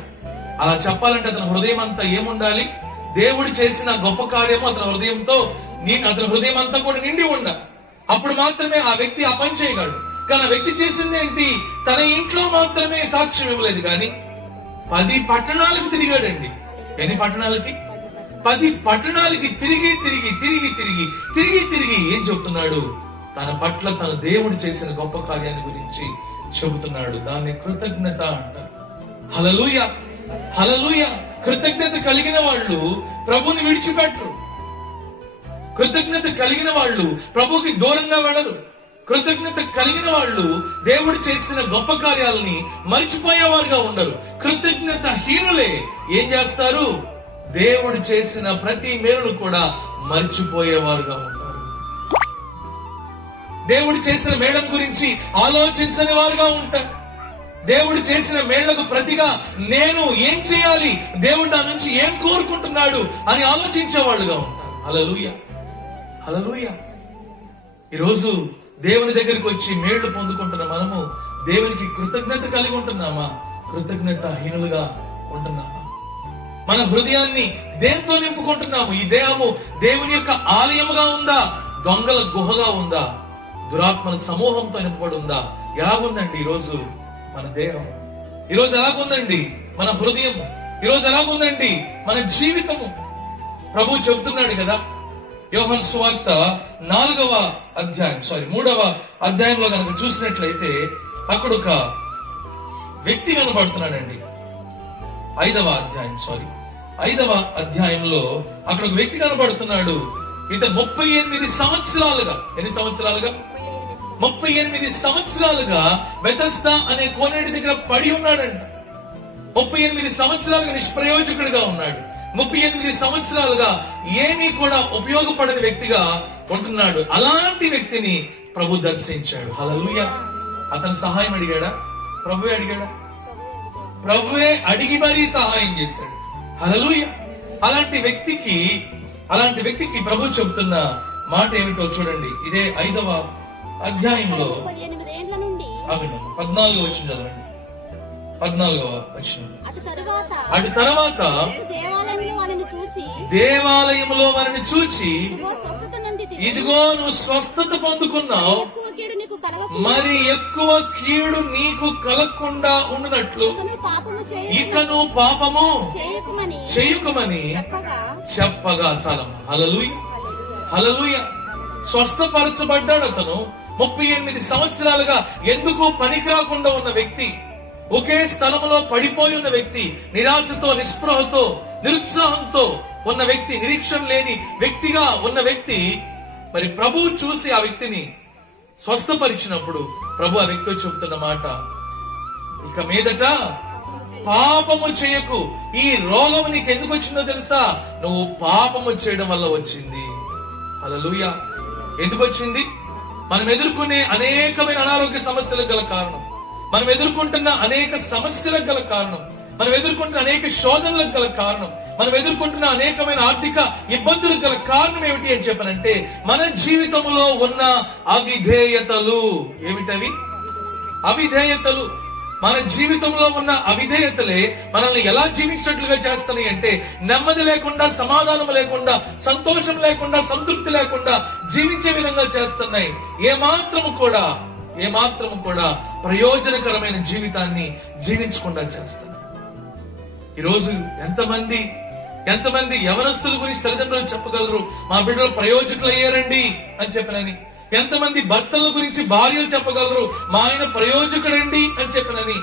అలా చెప్పాలంటే అతని హృదయం అంతా ఏముండాలి? దేవుడు చేసిన గొప్ప కార్యము అతని హృదయంతో, అతని హృదయం అంతా కూడా నిండి ఉండాలి. అప్పుడు మాత్రమే ఆ వ్యక్తి ఆ పని చేయగలడు. కానీ ఆ వ్యక్తి చేసింది ఏంటి? తన ఇంట్లో మాత్రమే సాక్ష్యం ఇవ్వలేదు, కానీ 10 పట్టణాలకు తిరిగాడండి. ఎన్ని పట్టణాలకి? 10 పట్టణాలకి తిరిగి తిరిగి తిరిగి తిరిగి తిరిగి తిరిగి ఏం చెప్తున్నాడు? తన పట్ల తన దేవుడు చేసిన గొప్ప కార్యాన్ని గురించి చెబుతున్నాడు. దాన్ని కృతజ్ఞత అంటారు. హల్లెలూయా, హల్లెలూయా. కృతజ్ఞత కలిగిన వాళ్ళు ప్రభుని విడిచిపెట్టరు. కృతజ్ఞత కలిగిన వాళ్ళు ప్రభుకి దూరంగా వెళ్ళరు. కృతజ్ఞత కలిగిన వాళ్ళు దేవుడు చేసిన గొప్ప కార్యాలని మర్చిపోయేవారుగా ఉండరు. కృతజ్ఞత హీనులే ఏం చేస్తారు? దేవుడు చేసిన ప్రతి మేలును కూడా మర్చిపోయేవారుగా ఉంటారు. దేవుడు చేసిన మేళం గురించి ఆలోచించని వారుగా ఉంటారు. దేవుడు చేసిన మేళ్లకు ప్రతిగా నేను ఏం చేయాలి, దేవుడు నా నుంచి ఏం కోరుకుంటున్నాడు అని ఆలోచించే వాళ్ళుగా ఉంటారు. హల్లెలూయా, హల్లెలూయా. ఈరోజు దేవుని దగ్గరికి వచ్చి మేళ్లు పొందుకుంటున్న మనము దేవునికి కృతజ్ఞత కలిగి ఉంటున్నామా, కృతజ్ఞతాహీనులుగా ఉంటున్నామా? మన హృదయాన్ని దేంతో నింపుకుంటున్నాము? ఈ దేహము దేవుని యొక్క ఆలయముగా ఉందా, దొంగల గుహగా ఉందా, దురాత్మల సమూహంతో నింపబడి ఉందా? ఎలాగుందండి ఈరోజు మన దేహం? ఈరోజు ఎలాగుందండి మన హృదయం? ఈరోజు ఎలాగుందండి మన జీవితము? ప్రభు చెబుతున్నాడు కదా, యోహాను సువార్త 3వ అధ్యాయంలో కనుక చూసినట్లయితే అక్కడ ఒక వ్యక్తి కనబడుతున్నాడండి. 5వ అధ్యాయంలో అక్కడ ఒక వ్యక్తి కనబడుతున్నాడు. ఇతను 38 సంవత్సరాలుగా, ఎన్ని సంవత్సరాలుగా? 38 సంవత్సరాలుగా బెతస్దా అనే కోనేటి దగ్గర పడి ఉన్నాడంట. 38 సంవత్సరాలుగా నిష్ప్రయోజకుడిగా ఉన్నాడు. 38 సంవత్సరాలుగా ఏమీ కూడా ఉపయోగపడని వ్యక్తిగా ఉంటున్నాడు. అలాంటి వ్యక్తిని ప్రభు దర్శించాడు. హల్లెలూయా. అతను సహాయం అడిగాడా? ప్రభువే అడిగాడా? ప్రభువే అడిగి మరీ సహాయం చేశాడు. హల్లెలూయా. అలాంటి వ్యక్తికి ప్రభు చెబుతున్న మాట ఏమిటో చూడండి. ఇదే 5వ అధ్యాయంలో 14వ వచనం చదవండి. 14వ వచనం. అటు తర్వాత దేవాలయంలో వారిని చూచి, ఇదిగో నువ్వు స్వస్థత పొందుకున్నావు, మరి ఎక్కువ కీడు నీకు కలగకుండా ఉండునట్లు ఇక నువ్వు పాపము చేయకుమని చెప్పగా. చాలా హల్లెలూయా, హల్లెలూయా. స్వస్థపరచబడ్డాడు అతను. 38 సంవత్సరాలుగా ఎందుకు పనికి రాకుండా ఉన్న వ్యక్తి, ఒకే స్థలములో పడిపోయి ఉన్న వ్యక్తి, నిరాశతో, నిస్పృహతో, నిరుత్సాహంతో ఉన్న వ్యక్తి, నిరీక్షణ లేని వ్యక్తిగా ఉన్న వ్యక్తి, మరి ప్రభువు చూసి ఆ వ్యక్తిని స్వస్థపరిచినప్పుడు ప్రభు ఆ వ్యక్తితో చెబుతున్న మాట, ఇక మీదట పాపము చేయకు. ఈ రోగము నీకు ఎందుకు వచ్చిందో తెలుసా? నువ్వు పాపము చేయడం వల్ల వచ్చింది. హల్లెలూయా. ఎందుకు వచ్చింది? మనం ఎదుర్కొనే అనేకమైన అనారోగ్య సమస్యలకు గల కారణం, మనం ఎదుర్కొంటున్న అనేక సమస్యలకు గల కారణం, మనం ఎదుర్కొంటున్న అనేక శోధనలకు గల కారణం, మనం ఎదుర్కొంటున్న అనేకమైన ఆర్థిక ఇబ్బందులకు గల కారణం ఏమిటి అని చెప్పనంటే మన జీవితంలో ఉన్న అవిధేయతలు. ఏమిటవి? అవిధేయతలు. మన జీవితంలో ఉన్న అవిధేయతలే మనల్ని ఎలా జీవించినట్లుగా చేస్తున్నాయి అంటే, నెమ్మది లేకుండా, సమాధానం లేకుండా, సంతోషం లేకుండా, సంతృప్తి లేకుండా జీవించే విధంగా చేస్తున్నాయి. ఏమాత్రము కూడా ప్రయోజనకరమైన జీవితాన్ని జీవించకుండా చేస్తున్నాయి. ఈరోజు ఎంతమంది యవనస్తుల గురించి తల్లిదండ్రులు చెప్పగలరు, మా బిడ్డలు ప్రయోజకులు అయ్యారండి అని చెప్పనని? ఎంతమంది భర్తల గురించి భార్యలు చెప్పగలరు, మా ఆయన ప్రయోజకుడండి అని చెప్పనని?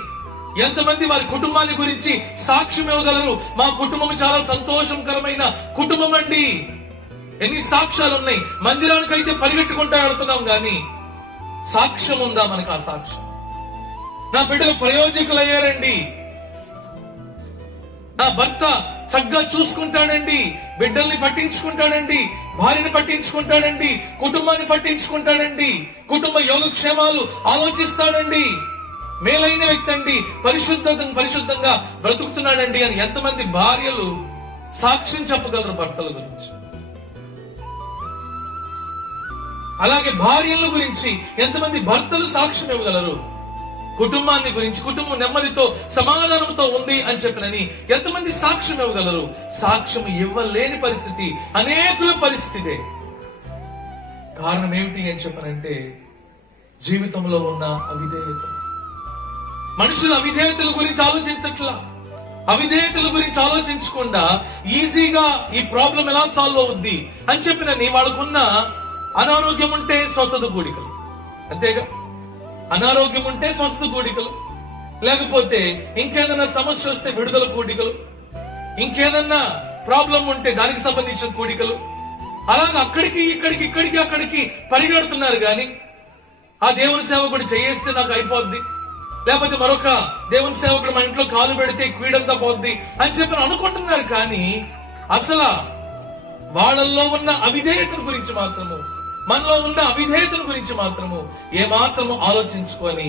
ఎంతమంది వారి కుటుంబాన్ని గురించి సాక్ష్యం ఇవ్వగలరు, మా కుటుంబం చాలా సంతోషకరమైన కుటుంబం అండి? ఎన్ని సాక్ష్యాలు ఉన్నాయి. మందిరానికి అయితే పరిగెట్టుకుంటా వెళ్తున్నాం గాని సాక్ష్యం ఉందా మనకు? ఆ సాక్ష్యం, నా బిడ్డలు ప్రయోజకులు అయ్యారండి, నా భర్త చక్కగా చూసుకుంటాడండి, బిడ్డల్ని పట్టించుకుంటాడండి, భార్యని పట్టించుకుంటాడండి, కుటుంబాన్ని పట్టించుకుంటాడండి, కుటుంబ యోగక్షేమాలు ఆలోచిస్తాడండి, మేలైన వ్యక్తి అండి, పరిశుద్ధంగా బ్రతుకుతున్నాడండి అని ఎంతమంది భార్యలు సాక్ష్యం చెప్పగలరు భర్తల గురించి? అలాగే భార్యల గురించి ఎంతమంది భర్తలు సాక్ష్యం ఇవ్వగలరు? కుటుంబాన్ని గురించి, కుటుంబం నెమ్మదితో, సమాధానంతో ఉంది అని చెప్పినని ఎంతమంది సాక్ష్యం ఇవ్వగలరు? సాక్ష్యం ఇవ్వలేని పరిస్థితి అనేకుల పరిస్థితే. కారణం ఏమిటి అని చెప్పనంటే జీవితంలో ఉన్న అవిధేయత. మనుషులు అవిధేయతల గురించి ఆలోచించట్లా. అవిధేయతల గురించి ఆలోచించకుండా ఈజీగా ఈ ప్రాబ్లం ఎలా సాల్వ్ అవుద్ది అని చెప్పినని వాళ్ళకున్న అనారోగ్యం ఉంటే స్వస్థత కూడికలు, అంతేగా? అనారోగ్యం ఉంటే స్వస్థత కూడికలు, లేకపోతే ఇంకేదన్నా సమస్య వస్తే విడుదల కూడికలు, ఇంకేదన్నా ప్రాబ్లం ఉంటే దానికి సంబంధించిన కూడికలు. అలాగే అక్కడికి పరిగెడుతున్నారు గాని ఆ దేవుని సేవకుడు చేయేస్తే నాకు అయిపోద్ది, లేకపోతే మరొక దేవుని సేవకుడు మా ఇంట్లో కాలు పెడితే కీడంతా పోద్ది అని చెప్పి అనుకుంటున్నారు. కానీ అసలు వాళ్ళల్లో ఉన్న అవిధేయతను గురించి మాత్రము, మనలో ఉన్న అవిధేయతను గురించి మాత్రము ఏమాత్రము ఆలోచించుకొని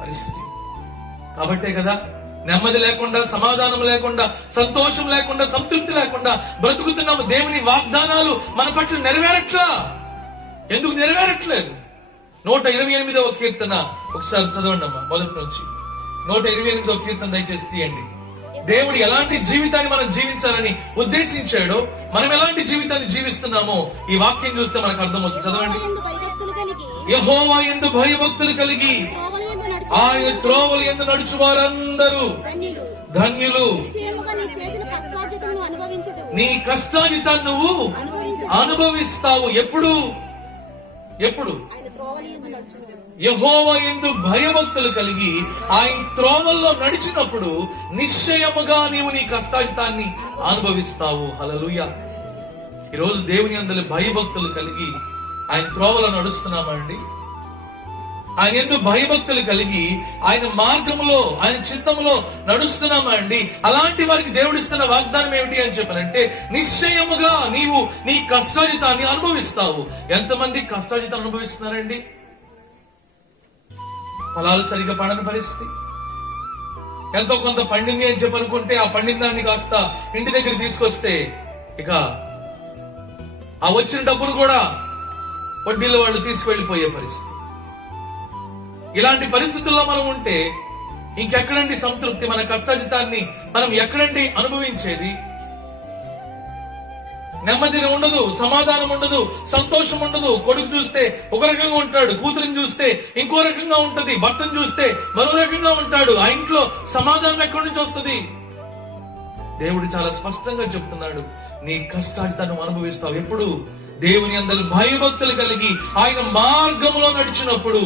పరిస్థితి. కాబట్టే కదా నెమ్మది లేకుండా, సమాధానం లేకుండా, సంతోషం లేకుండా, సంతృప్తి లేకుండా బ్రతుకుతున్నాము. దేవుని వాగ్దానాలు మన పట్ల నెరవేరట్లా. ఎందుకు నెరవేరట్లేదు? 128వ కీర్తన ఒకసారి చదవండి అమ్మా, మొదటి నుంచి. 128వ కీర్తన దయచేసి తీయండి. దేవుడు ఎలాంటి జీవితాన్ని మనం జీవించాలని ఉద్దేశించాడో, మనం ఎలాంటి జీవితాన్ని జీవిస్తున్నామో ఈ వాక్యం చూస్తే మనకు అర్థమవుతుంది. చదవండి. యెహోవా యందు భయభక్తులు కలిగి ఆయన త్రోవలు యందు నడుచు వారందరూ ధన్యులు. నీ కష్టాజితాన్ని నువ్వు అనుభవిస్తావు. ఎప్పుడు? యెహోవా యందు భయభక్తులు కలిగి ఆయన త్రోవల్లో నడిచినప్పుడు నిశ్చయముగా నీవు నీ కష్టాజితాన్ని అనుభవిస్తావు. హల్లెలూయా. ఈరోజు దేవుని యందు భయభక్తులు కలిగి ఆయన త్రోవలో నడుస్తున్నామా అండి? ఆయన యందు భయభక్తులు కలిగి ఆయన మార్గంలో, ఆయన చిత్తంలో నడుస్తున్నామా అండి? అలాంటి వారికి దేవుడిస్తున్న వాగ్దానం ఏమిటి అని చెప్పారంటే, నిశ్చయముగా నీవు నీ కష్టాజితాన్ని అనుభవిస్తావు. ఎంతమంది కష్టాజితాన్ని అనుభవిస్తున్నారండి? ఫలాలు సరిగా పడని పరిస్థితి, ఎంతో కొంత పండింది అని చెప్పనుకుంటే ఆ పండిన దాన్ని కాస్త ఇంటి దగ్గర తీసుకొస్తే ఇక ఆ వచ్చిన డబ్బును కూడా వడ్డీలో వాళ్ళు తీసుకువెళ్ళిపోయే పరిస్థితి. ఇలాంటి పరిస్థితుల్లో మనం ఉంటే ఇంకెక్కడండి సంతృప్తి? మన కష్టాజితాన్ని మనం ఎక్కడండి అనుభవించేది? నెమ్మది ఉండదు, సమాధానం ఉండదు, సంతోషం ఉండదు. కొడుకు చూస్తే ఒక రకంగా ఉంటాడు, కూతురిని చూస్తే ఇంకో రకంగా ఉంటది, భర్తను చూస్తే మరో రకంగా ఉంటాడు. ఆ ఇంట్లో సమాధానం ఎక్కడి నుంచి వస్తుంది? దేవుడు చాలా స్పష్టంగా చెప్తున్నాడు, నీ కష్టాజితాన్ని అనుభవిస్తావు. ఎప్పుడు? దేవుని యందు భయభక్తులు కలిగి ఆయన మార్గంలో నడిచినప్పుడు.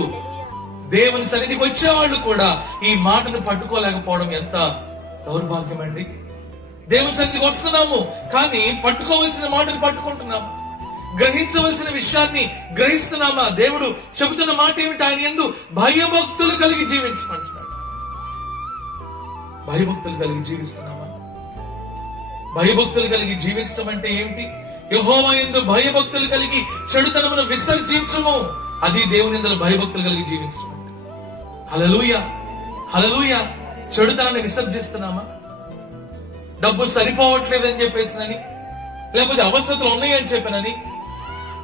దేవుని సన్నిధికి వచ్చేవాళ్ళు కూడా ఈ మాటను పట్టుకోలేకపోవడం ఎంత దౌర్భాగ్యం అండి. దేవుని సన్నిధికి వస్తున్నాము, కానీ పట్టుకోవలసిన మాటను పట్టుకుంటున్నాము, గ్రహించవలసిన విషయాన్ని గ్రహిస్తున్నామా? దేవుడు చెబుతున్న మాట ఏమిటి? ఆయన యందు భయభక్తులు కలిగి జీవించమంటున్నాడు. భయభక్తులు కలిగి జీవిస్తున్నామా? భయభక్తులు కలిగి జీవించడం అంటే ఏమిటి? యెహోవా యందు భయభక్తులు కలిగి చెడుతనమును విసర్జించుము. అది దేవుని యందు భయభక్తులు కలిగి జీవించడం. హల్లెలూయా, హల్లెలూయా. చెడుతనాన్ని విసర్జిస్తున్నామా? డబ్బు సరిపోవట్లేదని చెప్పేసినని, లేకపోతే అవస్థలు ఉన్నాయని చెప్పినని,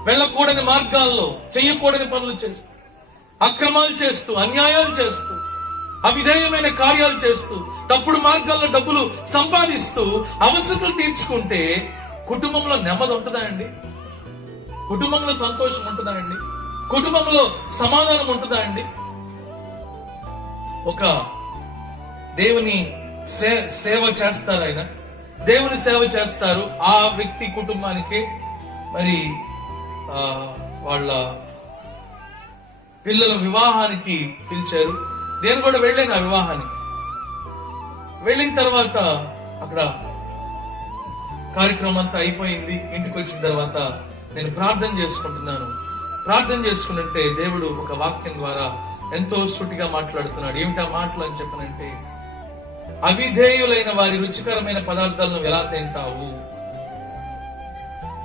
వెళ్ళకూడని మార్గాల్లో చెయ్యకూడని పనులు చేస్తూ, అక్రమాలు చేస్తూ, అన్యాయాలు చేస్తూ, అవిధేయమైన కార్యాలు చేస్తూ, తప్పుడు మార్గాల్లో డబ్బులు సంపాదిస్తూ అవస్థలు తీర్చుకుంటే కుటుంబంలో నెమ్మది ఉంటుందా అండి? కుటుంబంలో సంతోషం ఉంటుందా అండి? కుటుంబంలో సమాధానం ఉంటుందా అండి? ఒక దేవుని సేవ చేస్తారు, ఆయన దేవుని సేవ చేస్తారు. ఆ వ్యక్తి కుటుంబానికి మరి వాళ్ళ పిల్లల వివాహానికి పిలిచారు. నేను కూడా వెళ్ళాను ఆ వివాహానికి. వెళ్ళిన తర్వాత అక్కడ కార్యక్రమం అంతా అయిపోయింది. ఇంటికి వచ్చిన తర్వాత నేను ప్రార్థన చేసుకుంటున్నాను. ప్రార్థన చేసుకుంటుంటే దేవుడు ఒక వాక్యం ద్వారా ఎంతో సూటిగా మాట్లాడుతున్నాడు. ఏమిటా మాటలు అని చెప్పనంటే, అవిధేయులైన వారి రుచికరమైన పదార్థాలను ఎలా తింటావు?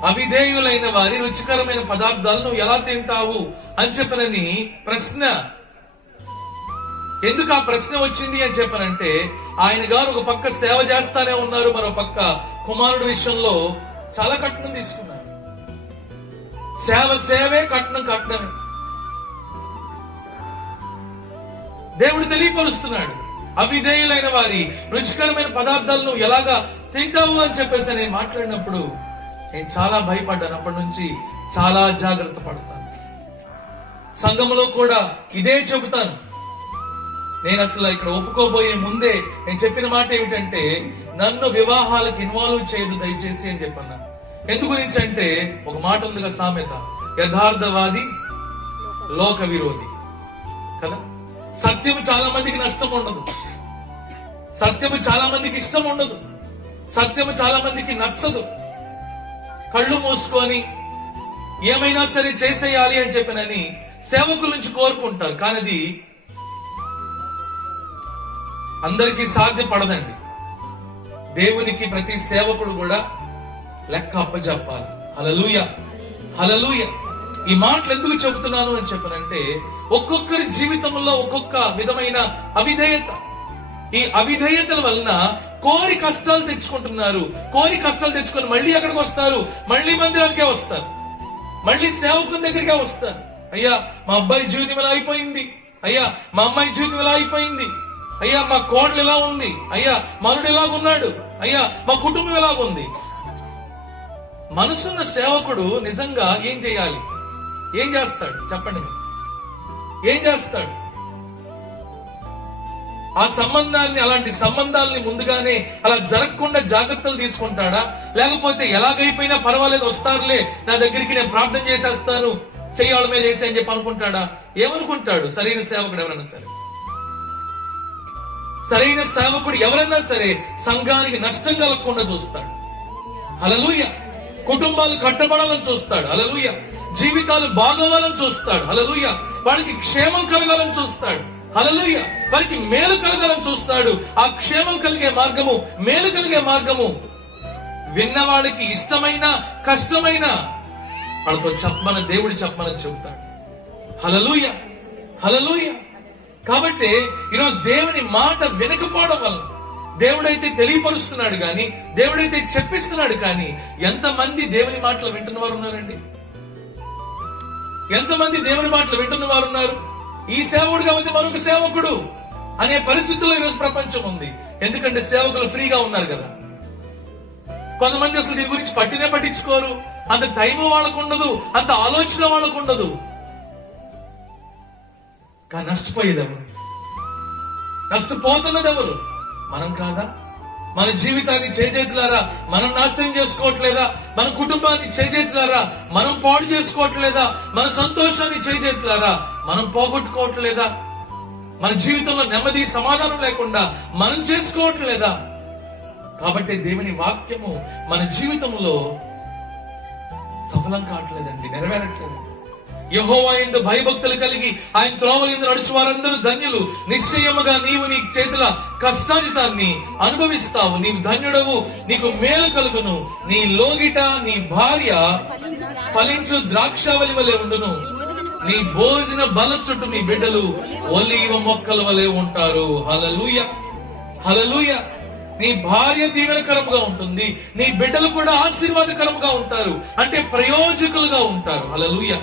అవిధేయులైన వారి రుచికరమైన పదార్థాలను ఎలా తింటావు అని చెప్పనని ప్రశ్న. ఎందుకు ఆ ప్రశ్న వచ్చింది అని చెప్పనంటే, ఆయన గారు ఒక పక్క సేవ చేస్తానే ఉన్నారు, మరో పక్క కుమారుడు విషయంలో చాలా కట్నం తీసుకున్నారు. సేవే, కట్నమే. దేవుడు తెలియపరుస్తున్నాడు, అవిధేయులైన వారి రుచికరమైన పదార్థాలను ఎలాగా తింటావు అని చెప్పేసి నేను మాట్లాడినప్పుడు నేను చాలా భయపడ్డాను. అప్పటి నుంచి చాలా జాగ్రత్త పడతాను. సంఘంలో కూడా ఇదే చెబుతాను. నేను అసలు ఇక్కడ ఒప్పుకోబోయే ముందే నేను చెప్పిన మాట ఏమిటంటే, నన్ను వివాహాలకు ఇన్వాల్వ్ చేయదు దయచేసి అని చెప్పన్నా. ఎందు గురించి అంటే, ఒక మాట ఉందిగా సామెత, యథార్థవాది లోక విరోధి కదా. సత్యము చాలా మందికి నష్టం ఉండదు, సత్యము చాలా మందికి ఇష్టం ఉండదు, సత్యము చాలా మందికి నచ్చదు. కళ్ళు మూసుకొని ఏమైనా సరే చేసేయాలి అని చెప్పినని సేవకుల నుంచి కోరుకుంటారు, కానీ అది అందరికీ సాధ్యపడదండి. దేవునికి ప్రతి సేవకుడు కూడా లెక్క అప్పచెప్పాలి. హల్లెలూయా, హల్లెలూయా. ఈ మాటలు ఎందుకు చెబుతున్నాను అని చెప్పనంటే, ఒక్కొక్కరి జీవితంలో ఒక్కొక్క విధమైన అవిధేయత. ఈ అవిధేయతల వలన కోరి కష్టాలు తెచ్చుకుంటున్నారు. కోరి కష్టాలు తెచ్చుకొని మళ్ళీ ఎక్కడికి వస్తారు? మళ్ళీ మందిరానికే వస్తారు, మళ్ళీ సేవకుని దగ్గరికే వస్తారు. అయ్యా మా అబ్బాయి జీవితం ఇలా అయిపోయింది, అయ్యా మా అమ్మాయి జీవితం ఇలా అయిపోయింది, అయ్యా మా కోడలు ఇలా ఉంది, అయ్యా మనుడు ఇలాగున్నాడు, అయ్యా మా కుటుంబం ఇలాగుంది. మనసున్న సేవకుడు నిజంగా ఏం చేయాలి? ఏం చేస్తాడు చెప్పండి? ఏం చేస్తాడు? ఆ సంబంధాన్ని, అలాంటి సంబంధాలని ముందుగానే అలా జరగకుండా జాగ్రత్తలు తీసుకుంటాడా? లేకపోతే ఎలాగైపోయినా పర్వాలేదు, వస్తారులే నా దగ్గరికి, నేను ప్రార్థన చేసేస్తాను, చెయ్యాల మీద వేసే అని చెప్పి అనుకుంటాడా? ఏమనుకుంటాడు? సరైన సేవకుడు ఎవరన్నా సరే, సరైన సేవకుడు ఎవరన్నా సరే సంఘానికి నష్టం కలగకుండా చూస్తాడు. హల్లెలూయా. కుటుంబాలు కట్టబడాలని చూస్తాడు. హల్లెలూయా. జీవితాలు బాగోవాలని చూస్తాడు. హల్లెలూయా. వాళ్ళకి క్షేమం కలగాలని చూస్తాడు. హల్లెలూయా. వారికి మేలు కలగాలని చూస్తాడు. ఆ క్షేమం కలిగే మార్గము, మేలు కలిగే మార్గము విన్నవాడికి ఇష్టమైన కష్టమైన వాళ్ళతో చెప్పమని దేవుడు చెప్పమని చెబుతాడు. హల్లెలూయా, హల్లెలూయా. కాబట్టి ఈరోజు దేవుని మాట వినకపోవడం వల్ల, దేవుడైతే తెలియపరుస్తున్నాడు కానీ, దేవుడైతే చెప్పిస్తున్నాడు కానీ, ఎంతమంది దేవుని మాటలు వింటున్న వారు ఉన్నారండి? ఎంతమంది దేవుని మాటలు వింటున్న వారు ఉన్నారు? ఈ సేవకుడు కాబట్టి మరొక సేవకుడు అనే పరిస్థితుల్లో ఈరోజు ప్రపంచం ఉంది. ఎందుకంటే సేవకులు ఫ్రీగా ఉన్నారు కదా. కొంతమంది అసలు దీని గురించి పట్టించుకోరు. అంత టైం వాళ్ళకు ఉండదు, అంత ఆలోచన వాళ్ళకు ఉండదు. కానీ నష్టపోయేది ఎవరు? నష్టపోతున్నది ఎవరు? మనం కాదా? మన జీవితాన్ని చేజేతులారా మనం నాశనం చేసుకోవట్లేదా? మన కుటుంబాన్ని చేజేతులారా మనం పాడు చేసుకోవట్లేదా? మన సంతోషాన్ని చేజేతులారా మనం పోగొట్టుకోవట్లేదా? మన జీవితంలో నెమ్మది సమాధానం లేకుండా మనం చేసుకోవట్లేదా? కాబట్టి దేవుని వాక్యము మన జీవితంలో సఫలం కావట్లేదండి, నెరవేరట్లేదు. యెహోవా యందు భయభక్తులు కలిగి ఆయన త్రోవల యందు నడుచు వారందరూ ధన్యులు. నిశ్చయముగా నీవు నీ చేతుల కష్టాజితాన్ని అనుభవిస్తావు. నీవు ధన్యుడవు, నీకు మేలు కలుగును. నీ లోగిట నీ భార్య ఫలించు ద్రాక్షావళి వలె ఉండును. నీ భోజన బల చుట్టూ నీ బిడ్డలు ఒలీవ మొక్కల వలె ఉంటారు. హల్లెలూయా, హల్లెలూయా. నీ భార్య దీవెనకరముగా ఉంటుంది, నీ బిడ్డలు కూడా ఆశీర్వాదకరముగా ఉంటారు, అంటే ప్రయోజకులుగా ఉంటారు. హల్లెలూయా.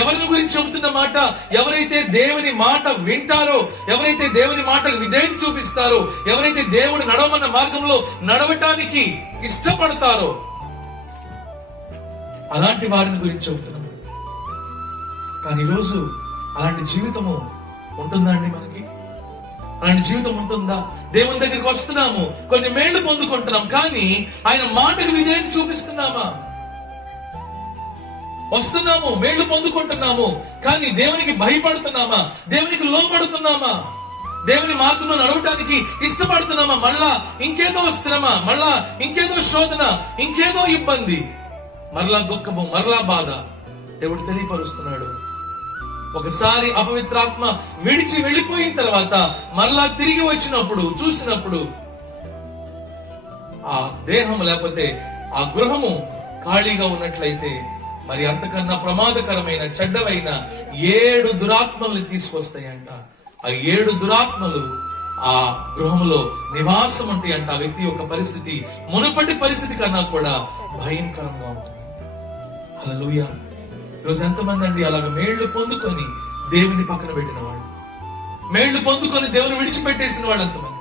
ఎవరిని గురించి చెబుతున్న మాట? ఎవరైతే దేవుని మాట వింటారో, ఎవరైతే దేవుని మాటకు విధేయత చూపిస్తారో, ఎవరైతే దేవుడు నడవమన్న మార్గంలో నడవటానికి ఇష్టపడతారో అలాంటి వారిని గురించి చెబుతున్నాం. కానీ ఈరోజు అలాంటి జీవితము ఉంటుందా అండి మనకి? అలాంటి జీవితం ఉంటుందా? దేవుని దగ్గరికి వస్తున్నాము, కొన్ని మేళ్లు పొందుకుంటున్నాం, కానీ ఆయన మాటకు విధేయత చూపిస్తున్నామా? వస్తున్నాము, మేళ్లు పొందుకుంటున్నాము, కానీ దేవునికి భయపడుతున్నామా? దేవునికి లోపడుతున్నామా? దేవుని మార్గంలో నడవటానికి ఇష్టపడుతున్నామా? మళ్ళా ఇంకేదో శ్రమ, మళ్ళా ఇంకేదో శోధన, ఇంకేదో ఇబ్బంది, మరలా దుఃఖము, మరలా బాధ. దేవుడు తెలియపరుస్తున్నాడు. ఒకసారి అపవిత్రాత్మ విడిచి వెళ్ళిపోయిన తర్వాత మరలా తిరిగి వచ్చినప్పుడు, చూసినప్పుడు ఆ దేహము లేకపోతే ఆ గృహము ఖాళీగా ఉన్నట్లయితే మరి అంతకన్నా ప్రమాదకరమైన చెడ్డవైన 7 దురాత్మల్ని తీసుకొస్తాయంట. ఆ 7 దురాత్మలు ఆ గృహంలో నివాసం ఉంటాయంట. ఆ వ్యక్తి యొక్క పరిస్థితి మునుపటి పరిస్థితి కన్నా కూడా భయంకరంగా ఉంటుంది. హల్లెలూయా. ఈరోజు ఎంతమంది అండి అలాగ మేళ్లు పొందుకొని దేవుని పక్కన పెట్టిన వాళ్ళు, మేళ్లు పొందుకొని దేవుని విడిచిపెట్టేసిన వాళ్ళు ఎంతమంది?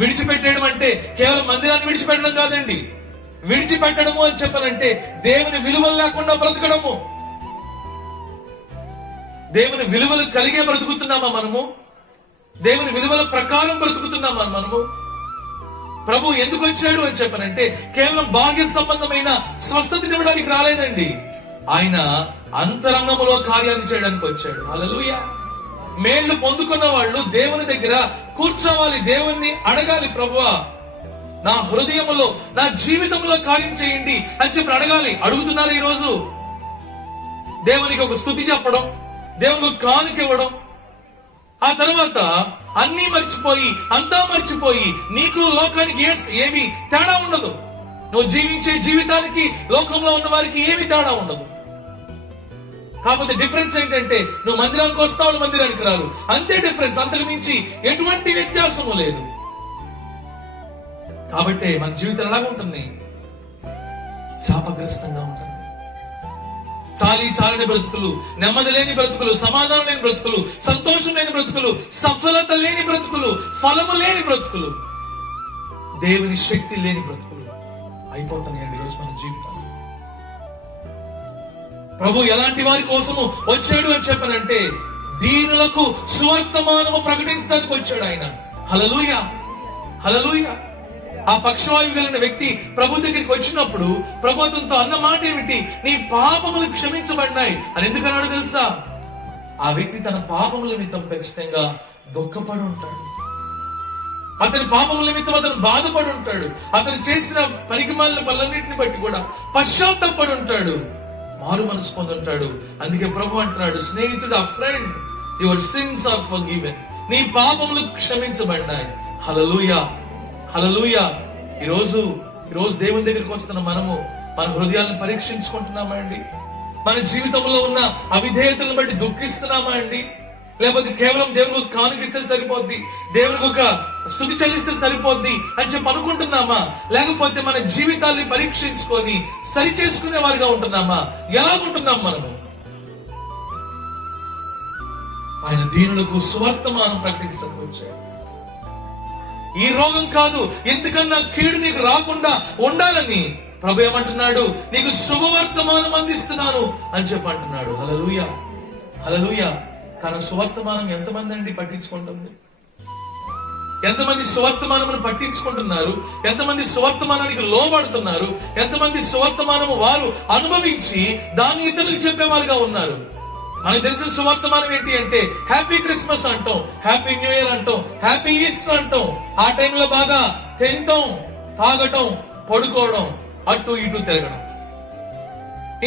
విడిచిపెట్టేయడం అంటే కేవలం మందిరాన్ని విడిచిపెట్టడం కాదండి. విడిచిపెట్టడము అని చెప్పనంటే దేవుని విలువలు లేకుండా బ్రతకడము. దేవుని విలువలు కలిగే బ్రతుకుతున్నామా మనము? దేవుని విలువల ప్రకారం బ్రతుకుతున్నామా మనము? ప్రభు ఎందుకు వచ్చాడు అని చెప్పనంటే కేవలం బాహ్య సంబంధమైన స్వస్థతని ఇవ్వడానికి రాలేదండి. ఆయన అంతరంగములో కార్యాన్ని చేయడానికి వచ్చాడు. హల్లెలూయా. మేళ్లు పొందుకున్న వాళ్ళు దేవుని దగ్గర కూర్చోవాలి, దేవుణ్ణి అడగాలి, ప్రభువా నా హృదయములో, నా జీవితంలో కార్యం చేయండి అని చెప్పి అడగాలి. అడుగుతున్నారు ఈరోజు? దేవునికి ఒక స్తుతి చెప్పడం, దేవునికి కానుక ఇవ్వడం, ఆ తర్వాత అన్నీ మర్చిపోయి, అంతా మర్చిపోయి, నీకు లోకానికి ఏమీ తేడా ఉండదు. నువ్వు జీవించే జీవితానికి లోకంలో ఉన్న వారికి ఏమి తేడా ఉండదు. కాకపోతే డిఫరెన్స్ ఏంటంటే నువ్వు మందిరానికి వస్తావు, మందిరానికి రారు, అంతే డిఫరెన్స్. అంతకు మించి ఎటువంటి వ్యత్యాసము లేదు. కాబట్టి మన జీవితం ఎలాగ ఉంటుంది? శాపగ్రస్తంగా ఉంటుంది. చాలని బ్రతుకులు, నెమ్మది లేని బ్రతుకులు, సమాధానం లేని బ్రతుకులు, సంతోషం లేని బ్రతుకులు, సఫలత లేని బ్రతుకులు, ఫలము లేని బ్రతుకులు, దేవుని శక్తి లేని బ్రతుకులు అయిపోతున్నాయండి ఈరోజు మన జీవితం. ప్రభు ఎలాంటి వారి కోసము వచ్చాడు అని చెప్పనంటే దీనులకు సువర్తమానము ప్రకటించడానికి వచ్చాడు ఆయన. హల్లెలూయా, హల్లెలూయా. ఆ పక్షవాయువు కలిగిన వ్యక్తి ప్రభు దగ్గరికి వచ్చినప్పుడు ప్రభు అతనితో అన్న మాట ఏమిటి? నీ పాపములు క్షమించబడినాయి అని. ఎందుకన్నాడు తెలుసా? ఆ వ్యక్తి తన పాపముల నిమిత్తం ఖచ్చితంగా దుఃఖపడి ఉంటాడు. అతని పాపముల నిమిత్తం అతను బాధపడి ఉంటాడు. అతను చేసిన పనికిమాలిన పనులన్నింటిని బట్టి కూడా పశ్చాత్తాపడి ఉంటాడు, మారు మనసు పొందుంటాడు. అందుకే ప్రభు అంటున్నాడు, స్నేహితుడు, ఆ friend, your sins are forgiven. నీ పాపములు క్షమించబడినాయి. హల్లెలూయా, హల్లెలూయా. ఈరోజు దేవుని దగ్గరికి వస్తున్న మనము మన హృదయాలను పరీక్షించుకుంటున్నామా అండి? మన జీవితంలో ఉన్న అవిధేయతలను బట్టి దుఃఖిస్తున్నామా అండి? లేకపోతే కేవలం దేవునికి ఒక కానుకిస్తే సరిపోద్ది, దేవునికి ఒక స్తుతి చెల్లిస్తే సరిపోద్ది అని చెప్పి అనుకుంటున్నామా? లేకపోతే మన జీవితాల్ని పరీక్షించుకొని సరి చేసుకునే వారిగా ఉంటున్నామా? ఎలాగుంటున్నాం మనము? ఆయన దీనులకు సువర్తమానం ప్రకటించడానికి వచ్చాడు. ఈ రోగం కాదు, ఎందుకన్నా కీడు నీకు రాకుండా ఉండాలని ప్రభు ఏమంటున్నాడు? నీకు శుభవర్తమానం అందిస్తున్నాను అని చెప్పి అంటున్నాడు. హల్లెలూయా, హల్లెలూయా. కానీ సువర్తమానం ఎంతమంది అండి పట్టించుకుంటుంది? ఎంతమంది సువర్తమానమును పట్టించుకుంటున్నారు? ఎంతమంది సువర్తమానానికి లోబడుతున్నారు? ఎంతమంది సువర్తమానము వారు అనుభవించి దాన్ని ఇతరులకు చెప్పేవారుగా ఉన్నారు? మనకు తెలిసిన సువర్తమానం ఏంటి అంటే హ్యాపీ క్రిస్మస్ అంటాం, హ్యాపీ న్యూ ఇయర్ అంటాం, హ్యాపీ ఈస్టర్ అంటాం. ఆ టైంలో బాగా తినటం, తాగటం, పడుకోవడం, అటు ఇటు తిరగడం.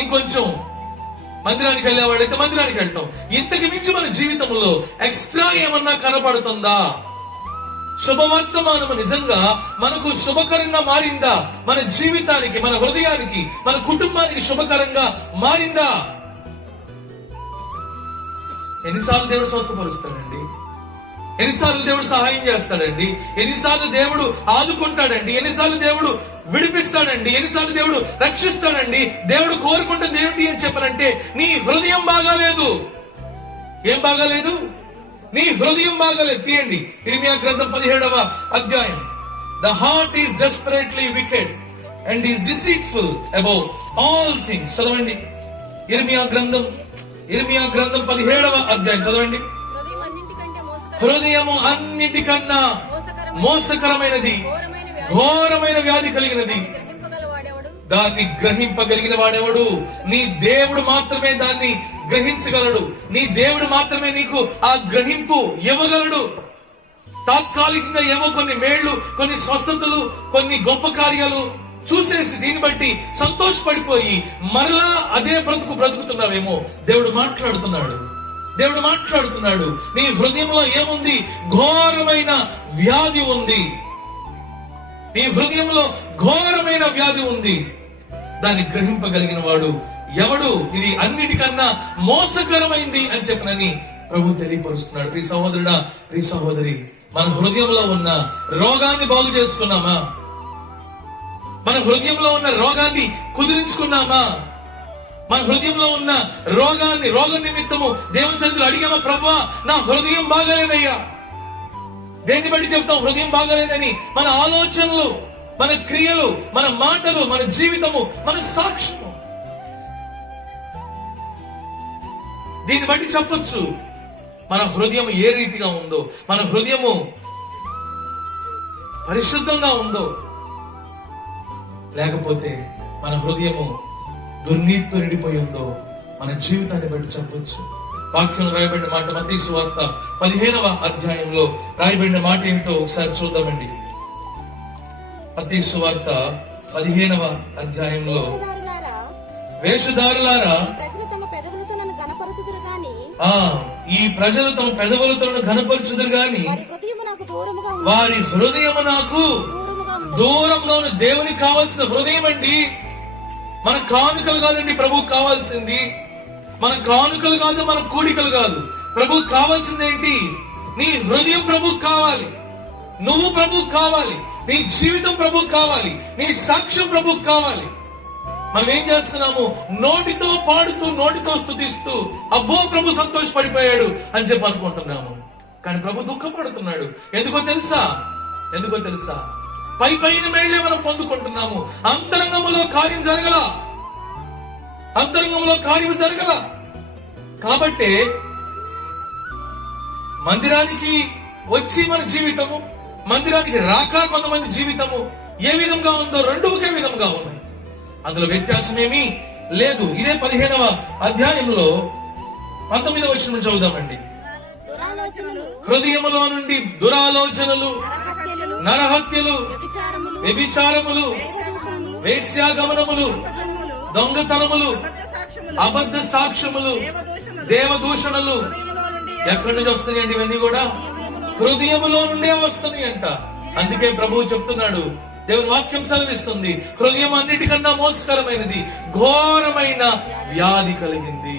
ఇంకొంచెం మందిరానికి వెళ్ళేవాళ్ళైతే మందిరానికి వెళ్ళటం. ఇంతకు మించి మన జీవితంలో ఎక్స్ట్రా ఏమన్నా కనపడుతుందా? శుభవర్తమానము నిజంగా మనకు శుభకరంగా మారిందా? మన జీవితానికి, మన హృదయానికి, మన కుటుంబానికి శుభకరంగా మారిందా? ఎన్నిసార్లు దేవుడు స్వస్థపరుస్తాడండి? ఎన్నిసార్లు దేవుడు సహాయం చేస్తాడండి? ఎన్నిసార్లు దేవుడు ఆదుకుంటాడండి? ఎన్నిసార్లు దేవుడు విడిపిస్తాడండి? ఎన్నిసార్లు దేవుడు రక్షిస్తాడండి? దేవుడు కోరుకుంటుంది ఏమిటి అని చెప్పనంటే నీ హృదయం బాగాలేదు. ఏం బాగాలేదు? నీ హృదయం బాగాలేదు. తీయండి ఇర్మియా గ్రంథం 17వ అధ్యాయం. The heart is desperately wicked and is deceitful above all things. చదవండి ఇర్మియా గ్రంథం 17వ అధ్యాయం చదవండి. హృదయము అన్నిటికన్నా మోసకరమైనది, ఘోరమైన వ్యాధి కలిగినది, దాన్ని గ్రహింపగలిగిన వాడెవడు? నీ దేవుడు మాత్రమే దాన్ని గ్రహించగలడు. నీ దేవుడు మాత్రమే నీకు ఆ గ్రహింపు ఇవ్వగలడు. తాత్కాలికంగా ఏవో కొన్ని మేళ్లు, కొన్ని స్వస్థతలు, కొన్ని గొప్ప కార్యాలు చూసేసి దీన్ని బట్టి సంతోషపడిపోయి మరలా అదే బ్రతుకుతున్నావేమో. దేవుడు మాట్లాడుతున్నాడు. నీ హృదయంలో ఏముంది? ఘోరమైన వ్యాధి ఉంది. నీ హృదయంలో ఘోరమైన వ్యాధి ఉంది. దాన్ని గ్రహింపగలిగిన వాడు ఎవడు? ఇది అన్నిటికన్నా మోసకరమైంది అని చెప్పనని ప్రభు తెలియపరుస్తున్నాడు. ప్రియ సహోదరుడా, ప్రియ సహోదరి, మన హృదయంలో ఉన్న రోగాన్ని బాగు చేసుకున్నామా? మన హృదయంలో ఉన్న రోగాన్ని కుదిరించుకున్నామా? మన హృదయంలో ఉన్న రోగం నిమిత్తము దేవుని సన్నిధిలో అడిగామా? ప్రభువా, నా హృదయం బాగాలేదయ్యా. దేన్ని బట్టి చెప్తాం హృదయం బాగాలేదని? మన ఆలోచనలు, మన క్రియలు, మన మాటలు, మన జీవితము, మన సాక్ష్యము. దీన్ని బట్టి చెప్పొచ్చు మన హృదయం ఏ రీతిగా ఉందో, మన హృదయము పరిశుద్ధంగా ఉందో, లేకపోతే మన హృదయము దుర్నీతితో నిండిపోయి ఉందో మన జీవితాన్ని బట్టి చెప్పొచ్చు. వాక్యంలో రాయబడిన మాట మత్తయి సువార్త 15వ అధ్యాయంలో రాయబడిన మాట ఏమిటో ఒకసారి చూద్దామండి. మత్తయి సువార్త 15వ అధ్యాయంలో, వేషధారులారా, ఈ ప్రజలు తమ పెదవులతో ఘనపరచుదురు గాని వారి హృదయము నాకు దూరంగా ఉన్న దేవునికి కావాల్సిన హృదయం అండి. మన కానుకలు కాదండి ప్రభువుకు కావాల్సింది. మన కానుకలు కాదు, మన కూడికలు కాదు. ప్రభువుకు కావాల్సింది ఏంటి? నీ హృదయం ప్రభువుకు కావాలి, నువ్వు ప్రభువుకు కావాలి, నీ జీవితం ప్రభువుకు కావాలి, నీ సాక్ష్యం ప్రభువుకు కావాలి. మనం ఏం చేస్తున్నాము? నోటితో పాడుతూ, నోటితో స్తుతిస్తూ అబ్బో ప్రభు సంతోషపడిపోయాడు అని చెప్పి అనుకుంటున్నాము. కానీ ప్రభు దుఃఖపడుతున్నాడు. ఎందుకో తెలుసా? పై పైన మేళ్లే మనం పొందుకుంటున్నాము. అంతరంగములో కార్యం జరగల. కాబట్టే మందిరానికి వచ్చి మన జీవితము, మందిరానికి రాక కొంతమంది జీవితము ఏ విధంగా ఉందో రెండు ఒకే విధంగా ఉన్నాయి. అందులో వ్యత్యాసం ఏమీ లేదు. ఇదే 15వ అధ్యాయంలో 19వ వచనం చదువుదామండి. హృదయములో నుండి దురాలోచనలు, నరహత్యలు, వ్యభిచారములు, వేశ్యాగమనములు, దొంగతనములు, అబద్ధ సాక్ష్యములు, దేవదూషణలు ఎక్కడి నుంచి వస్తున్నాయండి? ఇవన్నీ కూడా హృదయములో నుండే వస్తున్నాయి అంట. అందుకే ప్రభువు చెప్తున్నాడు, దేవుని వాక్యం సెలవిస్తుంది, హృదయం అన్నిటికన్నా మోసకరమైనది, ఘోరమైన వ్యాధి కలిగింది.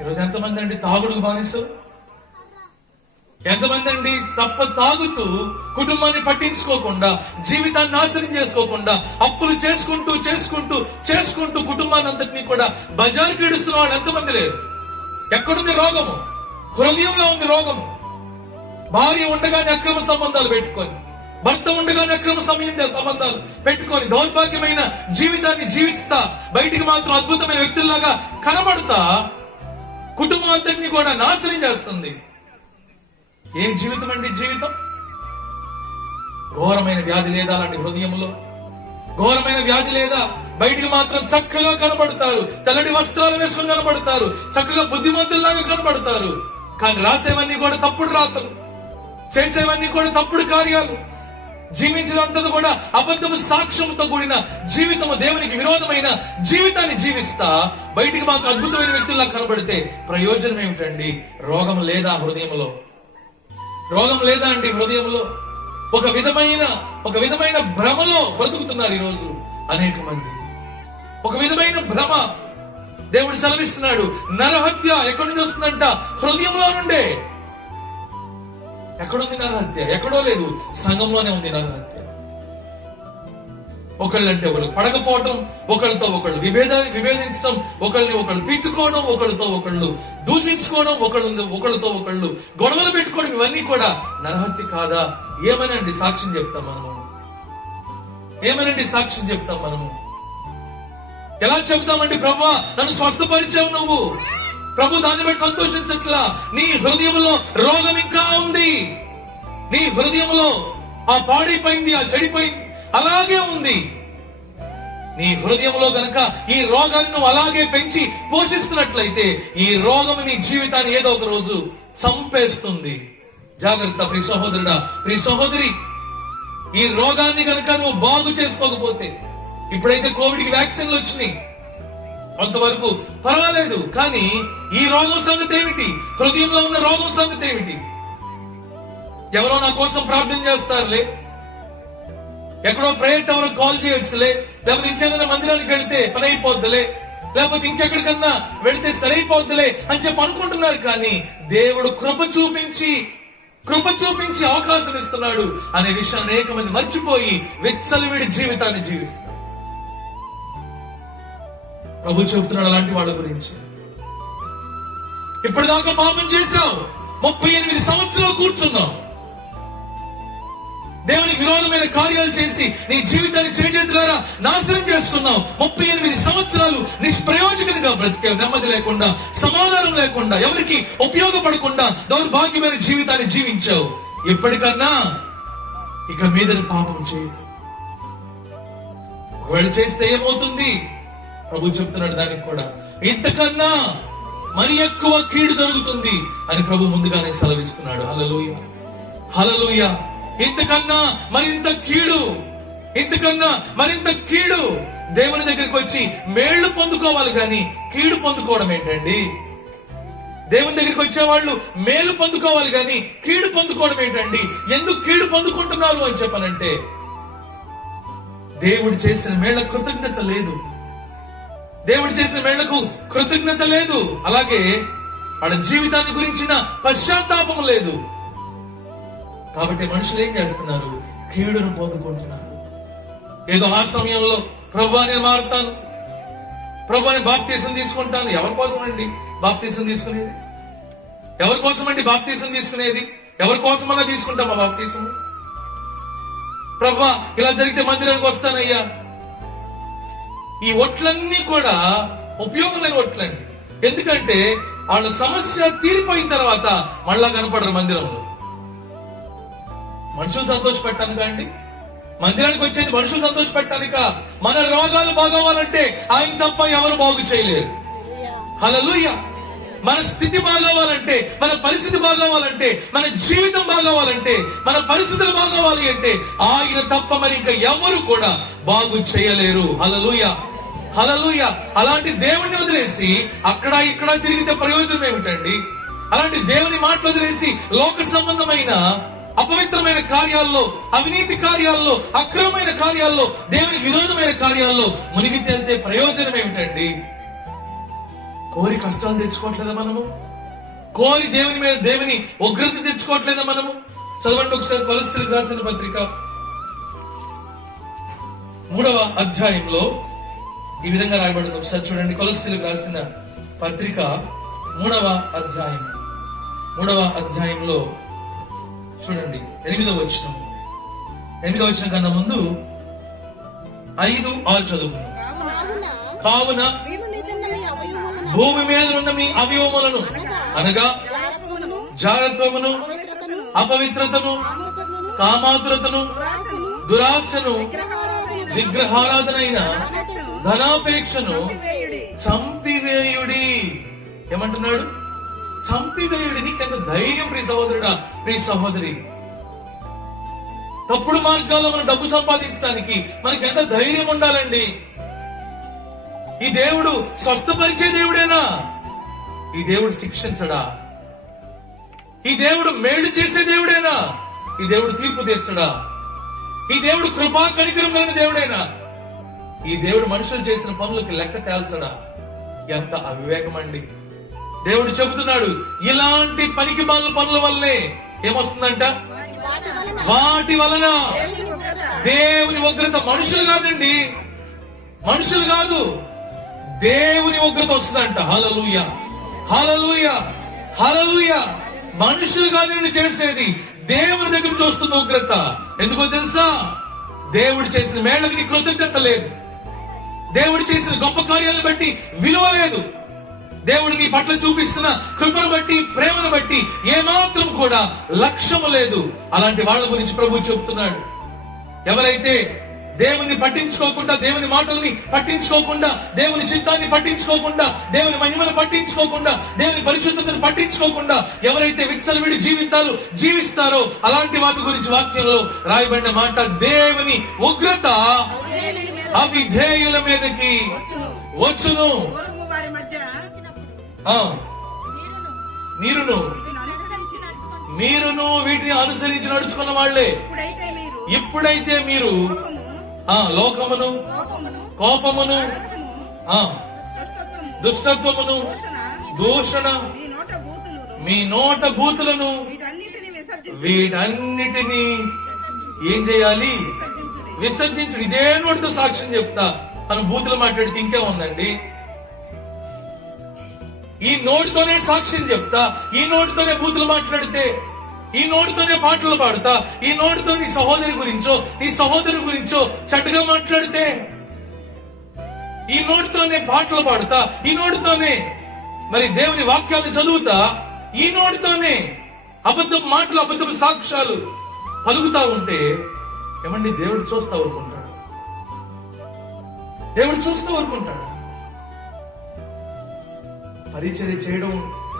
ఈరోజు ఎంతమంది అండి తాగుడుకు బానిసలు? ఎంతమంది అండి తాగుతూ కుటుంబాన్ని పట్టించుకోకుండా, జీవితాన్ని నాశనం చేసుకోకుండా, అప్పులు చేసుకుంటూ కుటుంబాన్ని అంతటినీ కూడా బజార్కి ఈడుస్తున్న వాళ్ళు ఎంతమంది లేరు? ఎక్కడుంది రోగము? హృదయంలో ఉంది రోగము. భార్య ఉండగానే అక్రమ సంబంధాలు పెట్టుకొని, భర్త ఉండగానే అక్రమ సంబంధాలు పెట్టుకొని దౌర్భాగ్యమైన జీవితాన్ని జీవిస్తా బయటికి మాత్రం అద్భుతమైన వ్యక్తుల్లాగా కనబడతా కుటుంబం అంతటినీ కూడా నాశనం చేస్తుంది. ఏం జీవితం అండి? జీవితం ఘోరమైన వ్యాధి లేదా అలాంటి హృదయంలో? ఘోరమైన వ్యాధి లేదా? బయటికి మాత్రం చక్కగా కనబడతారు, తెల్లటి వస్త్రాలు వేసుకొని కనబడతారు, చక్కగా బుద్ధిమంతుల్లాగా కనబడతారు. కానీ రాసేవన్నీ కూడా తప్పుడు రాతలు, చేసేవన్నీ కూడా తప్పుడు కార్యాలు, జీవించేదంతా కూడా అబద్ధము సాక్ష్యంతో కూడిన జీవితము, దేవునికి విరోధమైన జీవితాన్ని జీవిస్తా బయటికి మాత్రం అద్భుతమైన వ్యక్తుల్లా కనబడితే ప్రయోజనం ఏమిటండి? రోగం లేదా హృదయంలో? రోగం లేదా అండి హృదయంలో? ఒక విధమైన భ్రమలో బ్రతుకుతున్నారు ఈరోజు అనేక మంది. ఒక విధమైన భ్రమ. దేవుడు సెలవిస్తున్నాడు, నరహత్య ఎక్కడి నుంచి వస్తుందంట? హృదయంలో నుండే. ఎక్కడుంది నరహత్య? ఎక్కడో లేదు, సంఘంలోనే ఉంది నరహత్య. ఒకళ్ళంటే ఒకళ్ళు పడకపోవటం, ఒకళ్ళతో ఒకళ్ళు విభేదించడం, ఒకళ్ళని ఒకళ్ళు తిట్టుకోవడం, ఒకళ్ళతో ఒకళ్ళు దూషించుకోవడం, ఒకళ్ళతో ఒకళ్ళు గొడవలు పెట్టుకోవడం, ఇవన్నీ కూడా నరహత్య కాదా? ఏమనండి సాక్ష్యం చెప్తాం మనము? ఎలా చెప్తామండి? ప్రభువా నన్ను స్వస్థపరిచావు నువ్వు, ప్రభు దాన్ని బట్టి సంతోషించట్లా. నీ హృదయంలో రోగం ఇంకా ఉంది. నీ హృదయంలో ఆ పాడైపోయింది, ఆ చెడిపోయింది అలాగే ఉంది. నీ హృదయంలో గనక ఈ రోగాన్ని నువ్వు అలాగే పెంచి పోషిస్తున్నట్లయితే ఈ రోగం నీ జీవితాన్ని ఏదో ఒక రోజు చంపేస్తుంది. జాగ్రత్త ప్రియ సహోదరుడా, ప్రియ సహోదరి. ఈ రోగాన్ని గనక నువ్వు బాగు చేసుకోకపోతే, ఇప్పుడైతే కోవిడ్కి వ్యాక్సిన్లు వచ్చినాయి, కొంతవరకు పర్వాలేదు. కానీ ఈ రోగం సంగతి ఏమిటి? హృదయంలో ఉన్న రోగం సంగతి ఏమిటి? ఎవరో నా కోసం ప్రార్థన చేస్తారులే, ఎక్కడో ప్రేయర్ టవర్ కాల్ చేయొచ్చులే, లేకపోతే ఇంకేదైనా మందిరానికి వెళితే పని అయిపోద్దులే, లేకపోతే ఇంకెక్కడికన్నా వెళితే సరైపోద్దులే అని చెప్పి అనుకుంటున్నారు. కానీ దేవుడు కృప చూపించి అవకాశం ఇస్తున్నాడు అనే విషయాన్ని అనేక మంది మర్చిపోయి విచ్చలవిడి జీవితాన్ని జీవిస్తున్నారు. ప్రభు చెబుతున్నాడు అలాంటి వాళ్ళ గురించి. ఇప్పటిదాకా పాపం చేశావు, 38 సంవత్సరాలు కూర్చున్నావు, దేవునికి విరోధమైన కార్యాలు చేసి నీ జీవితాన్ని చేతులారా నాశనం చేసుకున్నావు. 38 సంవత్సరాలు నిష్ప్రయోజకంగా బ్రతికావు, నెమ్మది లేకుండా, సమాధానం లేకుండా, ఎవరికి ఉపయోగపడకుండా దౌర్భాగ్యమైన జీవితాన్ని జీవించావు. ఇప్పటికన్నా ఇక మీద పాపం చేయు. ఒకవేళ చేస్తే ఏమవుతుంది? ప్రభు చెప్తున్నాడు దానికి కూడా ఇంతకన్నా మరి ఎక్కువ కీడు జరుగుతుంది అని ప్రభు ముందుగానే సెలవిస్తున్నాడు. హల్లెలూయా, హల్లెలూయా. ఇంతకన్నా మరింత కీడు దేవుని దగ్గరికి వచ్చి మేళ్లు పొందుకోవాలి, కానీ కీడు పొందుకోవడం ఏంటండి? దేవుని దగ్గరికి వచ్చేవాళ్ళు మేలు పొందుకోవాలి కానీ కీడు పొందుకోవడం ఏంటండి? ఎందుకు కీడు పొందుకుంటున్నారు అని చెప్పనంటే, దేవుడు చేసిన మేళ్ల కృతజ్ఞత లేదు. దేవుడు చేసిన మేళ్లకు కృతజ్ఞత లేదు. అలాగే వాళ్ళ జీవితాన్ని గురించిన పశ్చాత్తాపం లేదు. కాబట్టి మనుషులు ఏం చేస్తున్నారు? కీడును పొందుకుంటున్నారు. ఏదో ఆ సమయంలో ప్రభువా నేను మారుతాను, ప్రభువాని బాప్తీసం తీసుకుంటాను. ఎవరి కోసం అండి బాప్తీసం తీసుకునేది? ఎవరి కోసం అండి బాప్తీసం తీసుకునేది? ఎవరి కోసమన్నా తీసుకుంటామా బాప్తీసం? ప్రభువా ఇలా జరిగితే మందిరానికి వస్తానయ్యా. ఈ ఒట్లన్నీ కూడా ఉపయోగం లేని ఒట్లండి. ఎందుకంటే వాళ్ళ సమస్య తీరిపోయిన తర్వాత మళ్ళా కనపడరు మందిరంలో. మనుషులు సంతోషపెట్టాను కాండి, మందిరానికి వచ్చేది మనుషులు సంతోషపెట్టాలిక. మన రోగాలు బాగోవాలంటే ఆయన తప్ప ఎవరు బాగు చేయలేరు. హల్లెలూయా. మన స్థితి బాగోవాలంటే, మన పరిస్థితి బాగోవాలంటే, మన జీవితం బాగోవాలంటే, మన పరిస్థితులు బాగోవాలి అంటే ఆయన తప్ప మరి ఇంకా ఎవరు కూడా బాగు చేయలేరు. హల్లెలూయా, హల్లెలూయా. అలాంటి దేవుని వదిలేసి అక్కడ ఇక్కడ తిరిగితే ప్రయోజనం ఏమిటండి? అలాంటి దేవుని మాటలు వదిలేసి లోక సంబంధమైన అపవిత్రమైన కార్యాల్లో, అవినీతి కార్యాల్లో, అక్రమమైన కార్యాల్లో, దేవుని విరోధమైన కార్యాల్లో మునిగి తేలితే ప్రయోజనం ఏమిటండి? కోరి కష్టాలు తెచ్చుకోవట్లేదా మనము? కోరి దేవుని మీద దేవుని ఉగ్రత తెచ్చుకోవట్లేదా మనము? చదవండి ఒకసారి కొలస్సీలకు రాసిన పత్రిక 3వ అధ్యాయంలో ఈ విధంగా రాయబడింది. ఒకసారి చూడండి. కొలస్సీలకు రాసిన పత్రిక 3వ అధ్యాయంలో చూడండి 8వ వచనం. 8వ వచనం కన్నా ముందు 5-6 చదువుకున్నాం. కావున భూమి మీద ఉన్న మీ అవయవములను అనగా జారత్వమును, అపవిత్రతను, కామాతురతను, దురాశను, విగ్రహారాధనైన ధనాపేక్షను చంపివేయుడి. ఏమంటున్నాడు? చంపివేయుడి. నీకెంత ధైర్యం ప్రియ సహోదరుడా, ప్రియ సహోదరి. తప్పుడు మార్గాల్లో మనం డబ్బు సంపాదించడానికి మనకి ఎంత ధైర్యం ఉండాలండి. ఈ దేవుడు స్వస్థపరిచే దేవుడేనా? ఈ దేవుడు శిక్షించడా? ఈ దేవుడు మేలు చేసే దేవుడేనా? ఈ దేవుడు తీర్పు తీర్చడా? ఈ దేవుడు కృపా కనికరం కలిగిన దేవుడేనా? ఈ దేవుడు మనుషులు చేసిన పనులకి లెక్క తేల్చడా? ఎంత అవివేకం అండి. దేవుడు చెబుతున్నాడు, ఇలాంటి పనికి మాలిన పనుల వల్లే ఏమొస్తుందంట? వాటి వలన దేవుని ఉగ్రత. మనుషులు కాదండి, మనుషులు కాదు, దేవుని ఉగ్రత వస్తుందంట. హల్లెలూయా, హల్లెలూయా, హల్లెలూయా. మనుషులు కాదండి చేసేది, దేవుని దగ్గర నుంచి వస్తున్న ఉగ్రత. ఎందుకో తెలుసా? దేవుడు చేసిన మేళ్ళకి నీ కృతజ్ఞత లేదు. దేవుడు చేసిన గొప్ప కార్యాలను బట్టి విలువ లేదు. దేవుడు నీ పట్ల చూపిస్తున్న కృపను బట్టి, ప్రేమను బట్టి ఏమాత్రం కూడా లక్ష్యము లేదు. అలాంటి వాళ్ళ గురించి ప్రభువు చెప్తున్నాడు. ఎవరైతే దేవుని పట్టించుకోకుండా, దేవుని మాటల్ని పట్టించుకోకుండా, దేవుని చిత్తాన్ని పట్టించుకోకుండా, దేవుని మహిమను పట్టించుకోకుండా, దేవుని పరిశుద్ధతను పట్టించుకోకుండా ఎవరైతే విచ్చలవిడి జీవితాలు జీవిస్తారో అలాంటి వాటి గురించి వాక్యంలో రాయబడిన మాట, దేవుని ఉగ్రత అవిధేయుల మీదకి వచ్చును. మీరును వీటిని అనుసరించి నడుచుకున్న వాళ్లే. ఇప్పుడైతే మీరు లోకమును, కోపమును, దుష్టత్వమును, దూషణ, మీ నోట బూతులను, వీటన్నిటినీ ఏం చేయాలి? విసర్జించు. ఇదే నోటితో సాక్ష్యం చెప్తా. మనం బూతులు మాట్లాడితే ఇంకే ఉందండి. ఈ నోటితోనే సాక్ష్యం చెప్తా, ఈ నోటితోనే బూతులు మాట్లాడితే, ఈ నోటితోనే పాటలు పాడతా, ఈ నోటితో నీ సహోదరి గురించో నీ సహోదరు గురించో చెడ్డగా మాట్లాడితే, ఈ నోటితోనే పాటలు పాడతా, ఈ నోటితోనే మరి దేవుని వాక్యాలను చదువుతా, ఈ నోటితోనే అబద్ధం మాటలు, అబద్ధపు సాక్ష్యాలు పలుకుతా ఉంటే ఏమండి? దేవుడు చూస్తా ఊరుకుంటాడు. దేవుడు చూస్తూ ఊరుకుంటాడు. పరిచర్య చేయడం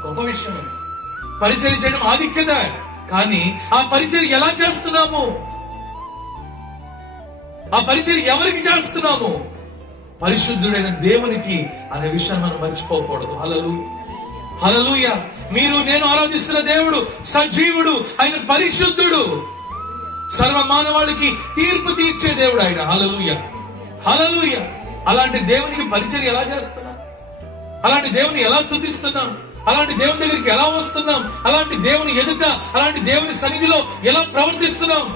గొప్ప విషయమే, పరిచర్య చేయడం ఆధిక్యత. కానీ ఆ పరిచర్య ఎలా చేస్తున్నాము? ఆ పరిచర్య ఎవరికి చేస్తున్నాము? పరిశుద్ధుడైన దేవునికి అనే విషయాన్ని మనం మర్చిపోకూడదు. హల్లెలూయా, హల్లెలూయా. మీరు నేను ఆరాధిస్తున్న దేవుడు సజీవుడు, ఆయన పరిశుద్ధుడు, సర్వ మానవాళికి తీర్పు తీర్చే దేవుడు ఆయన. హల్లెలూయా, హల్లెలూయా. అలాంటి దేవునికి పరిచర్య ఎలా చేస్తున్నాం? అలాంటి దేవుని ఎలా స్తుతిస్తున్నాం? అలాంటి దేవుని దగ్గరికి ఎలా వస్తున్నాం? అలాంటి దేవుని ఎదుట, అలాంటి దేవుని సన్నిధిలో ఎలా ప్రవర్తిస్తున్నాం?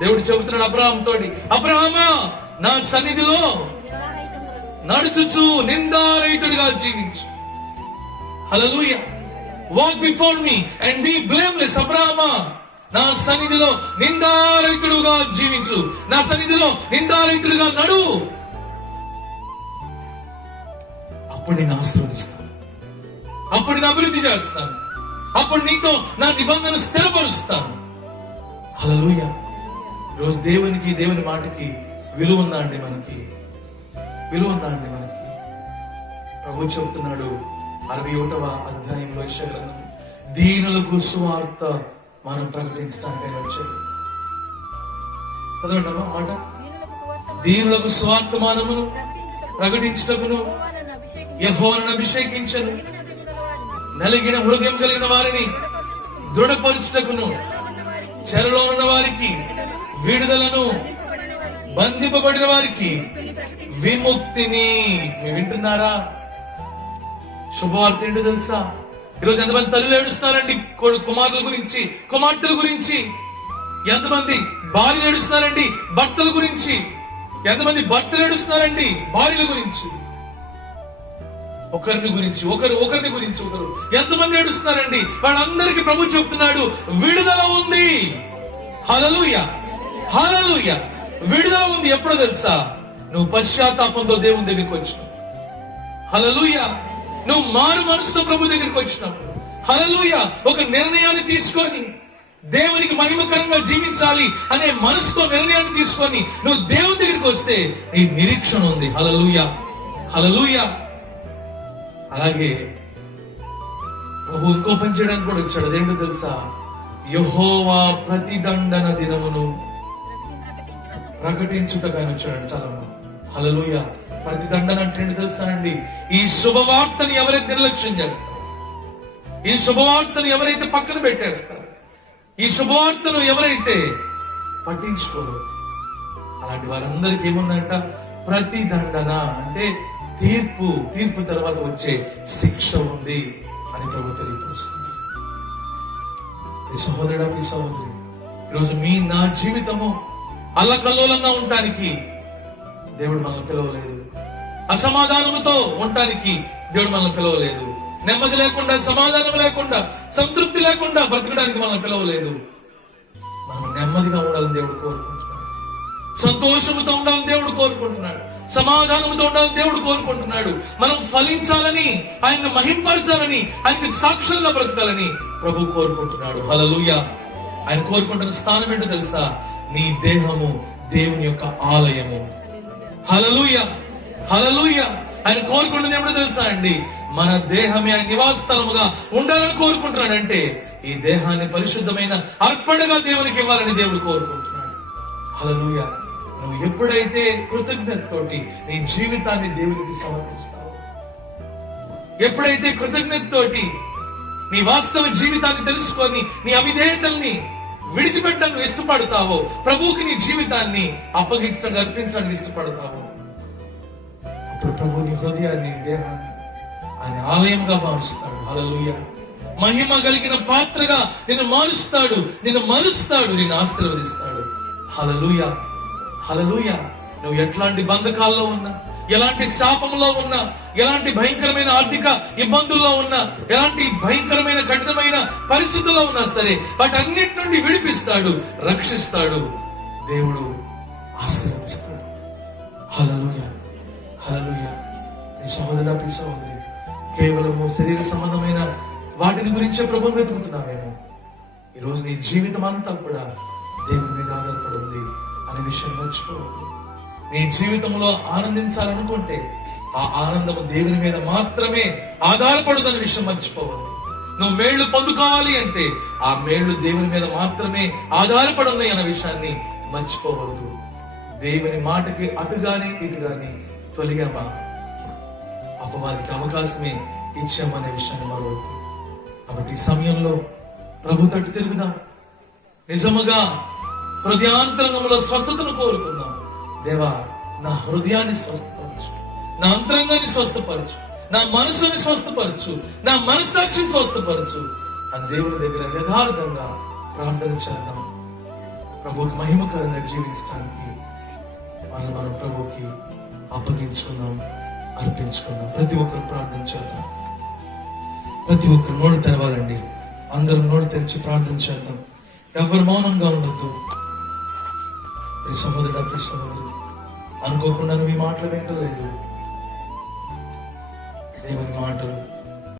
దేవుడు చెబుతున్నాడు అబ్రహాం తోటి, అబ్రహామా నా సన్నిధిలో నడుచుచు నిందారహితుడిగా జీవించు. Hallelujah. Walk before me and be blameless. అబ్రహామా నా సన్నిధిలో నిందారహితుడుగా జీవించు, నా సన్నిధిలో నిందారహితుడిగా నడు. అప్పుడు నేను ఆశీర్వదిస్తాను, అప్పుడు నేను అభివృద్ధి చేస్తాను, అప్పుడు నీతో నా నిబంధన స్థిరపరుస్తాను. హల్లెలూయా. ఈరోజు దేవుని మాటకి విలువ ఉందా అండి? మనకి విలువ ఉందా అండి? మనకి ప్రభు చెబుతున్నాడు 61వ అధ్యాయంలో యెషయా గ్రంథం, దీనులకు సువార్త మనం ప్రకటించడానికి వచ్చాడు. చదవండి అమ్మా మాట. దీనులకు సువార్తమానమును ప్రకటించుటకును యెహోవాను అభిషేకించను, నలిగిన హృదయం కలిగిన వారిని దృఢపరుచుటకును, చెరలో ఉన్న వారికి విడుదలను, బంధింపబడిన వారికి విముక్తిని. మీరు వింటున్నారా? శుభవార్త ఏంటో తెలుసా? ఈరోజు ఎంతమంది తల్లులు ఏడుస్తున్నారండి కుమారుల గురించి, కుమార్తెల గురించి? ఎంతమంది భార్యలు ఏడుస్తున్నారండి భర్తల గురించి? ఎంతమంది భర్తలు ఏడుస్తున్నారండి భార్యల గురించి? ఒకరిని గురించి ఒకరు ఎంతమంది ఏడుస్తున్నారండి? వాళ్ళందరికీ ప్రభు చెప్తున్నాడు విడుదల ఉంది. హల్లెలూయా, హల్లెలూయా. విడుదల ఉంది. ఎప్పుడో తెలుసా? నువ్వు పశ్చాత్తాపంతో దేవుని దగ్గరికి వచ్చినావు. హల్లెలూయా. నువ్వు మారు మనసుతో ప్రభు దగ్గరికి వచ్చినప్పుడు, హల్లెలూయా, ఒక నిర్ణయాన్ని తీసుకొని దేవునికి మహిమకరంగా జీవించాలి అనే మనసుతో నిర్ణయాన్ని తీసుకొని నువ్వు దేవుని దగ్గరికి వస్తే నీ నిరీక్షణ ఉంది. హల్లెలూయా, హల్లెలూయా. అలాగే ప్రభు ఇంకో పని చేయడానికి కూడా వచ్చాడు. అదేంటో తెలుసా? యెహోవా ప్రతిదండన దినమును ప్రకటించుటగానే వచ్చాడు. చాలా హల్లెలూయా. ప్రతిదండన అంటే ఏంటి తెలుసా అండి? ఈ శుభవార్తని ఎవరైతే నిర్లక్ష్యం చేస్తారు, ఈ శుభవార్తను ఎవరైతే పక్కన పెట్టేస్తారు, ఈ శుభవార్తను ఎవరైతే పట్టించుకోరు, అలాంటి వారందరికీ ఏముందంట? ప్రతిదండన అంటే తీర్పు తర్వాత వచ్చే శిక్ష ఉంది అని ప్రభు తెలియపరుస్తుంది. ఈ సహోదరుడా, ఈ సహోదరి, ఈరోజు నా జీవితము అల్లకల్లోలంగా ఉండటానికి దేవుడు మనల్ని పిలవలేదు. అసమాధానముతో ఉండటానికి దేవుడు మనల్ని పిలవలేదు. నెమ్మది లేకుండా, సమాధానం లేకుండా, సంతృప్తి లేకుండా బ్రతకడానికి మనల్ని పిలవలేదు. మనం నెమ్మదిగా ఉండాలని దేవుడు కోరుకుంటున్నాడు, సంతోషముతో ఉండాలని దేవుడు కోరుకుంటున్నాడు, సమాధానంతో ఉండాలని దేవుడు కోరుకుంటున్నాడు. మనం ఫలించాలని, ఆయన్ని మహింపరచాలని, ఆయనకి సాక్షులుగా బ్రతకాలని ప్రభు కోరుకుంటున్నాడు. హల్లెలూయా. ఆయన కోరుకుంటున్న స్థానం ఏంటో తెలుసా? నీ దేహము దేవుని యొక్క ఆలయము. హల్లెలూయా, హల్లెలూయా. ఆయన కోరుకుంటున్నది ఏమిటో తెలుసా అండి? మన దేహమే ఆయన నివాస స్థలముగా ఉండాలని కోరుకుంటున్నాడు. అంటే ఈ దేహాన్ని పరిశుద్ధమైన అర్పణగా దేవునికి ఇవ్వాలని దేవుడు కోరుకుంటున్నాడు. హల్లెలూయా. నువ్వు ఎప్పుడైతే కృతజ్ఞతతోటి నీ జీవితాన్ని దేవునికి సమర్పిస్తావు, ఎప్పుడైతే కృతజ్ఞతతోటి నీ వాస్తవ జీవితాన్ని తెలుసుకొని నీ అవిధేయతల్ని విడిచిపెట్టడానికి ఇష్టపడతావో, ప్రభువుకి నీ జీవితాన్ని అప్పగించడానికి, అర్పించడానికి ఇష్టపడతావో, అప్పుడు ప్రభు నీ హృదయాన్ని, దేహాన్ని ఆయన ఆలయంగా మారుస్తాడు. హల్లెలూయా. మహిమ కలిగిన పాత్రగా నిన్ను మారుస్తాడు, నిన్ను ఆశీర్వదిస్తాడు. హల్లెలూయా, హల్లెలూయా. నువ్వు ఎట్లాంటి బంధకాల్లో ఉన్నా, ఎలాంటి శాపంలో ఉన్నా, ఎలాంటి భయంకరమైన ఆర్థిక ఇబ్బందుల్లో ఉన్నా, ఎలాంటి భయంకరమైన కఠినమైన పరిస్థితుల్లో ఉన్నా సరే, వాటన్నిటి నుండి విడిపిస్తాడు, రక్షిస్తాడు, దేవుడు ఆశీర్వదిస్తాడు. హల్లెలూయా, హల్లెలూయా. ఈ సహోదరుడా, ఈ సహోదరి, కేవలము శరీర సంబంధమైన వాటిని గురించే ప్రభువుని వెతుకుతున్నావేమో. ఈరోజు నీ జీవితం అంతా కూడా దేవుని మీద ఆధారపడి ఉంది అనే విషయం మర్చిపోవద్దు. నీ జీవితంలో ఆనందించాలనుకుంటే ఆ ఆనందము దేవుని మీద మాత్రమే ఆధారపడదన్న విషయం మర్చిపోవద్దు. నువ్వు మేళ్లు పొందుకోవాలి అంటే ఆ మేళ్లు దేవుని మీద మాత్రమే ఆధారపడి ఉన్నాయి అన్న విషయాన్ని మర్చిపోవద్దు. దేవుని మాటకి అటుగాని ఇటుగాని తొలిగామా, అపవాదికి అవకాశమే ఇచ్చామనే విషయాన్ని మరొకటి. కాబట్టి ఈ సమయంలో ప్రభు తట్టు తిరుగుదాం. నిజముగా హృదయాంతరంగంలో స్వస్థతను కోరుకుందాం. దేవా, నా హృదయాన్ని స్వస్థపరచు, నా అంతరంగాన్ని స్వస్థపరచు, నా మనసుని స్వస్థపరచు, నా మనస్సాక్షిని స్వస్థపరచు అని దేవుని దగ్గర యథార్థంగా ప్రార్థన చేద్దాం. ప్రభుకి మహిమకరంగా జీవించడానికి మనం ప్రభుకి అప్పగించుకుందాం, అర్పించుకుందాం. ప్రతి ఒక్కరు ప్రార్థన చేద్దాం. ప్రతి ఒక్కరు నోడు తెరవాలండి. అందరూ నోడు తెరిచి ప్రార్థన చేద్దాం. ఎవరు మౌనంగా ఉండొద్దు. ఈ సహోదరుడు అనుకోకుండా మీ మాటలు వింటలేదు. దేవుని మాటలు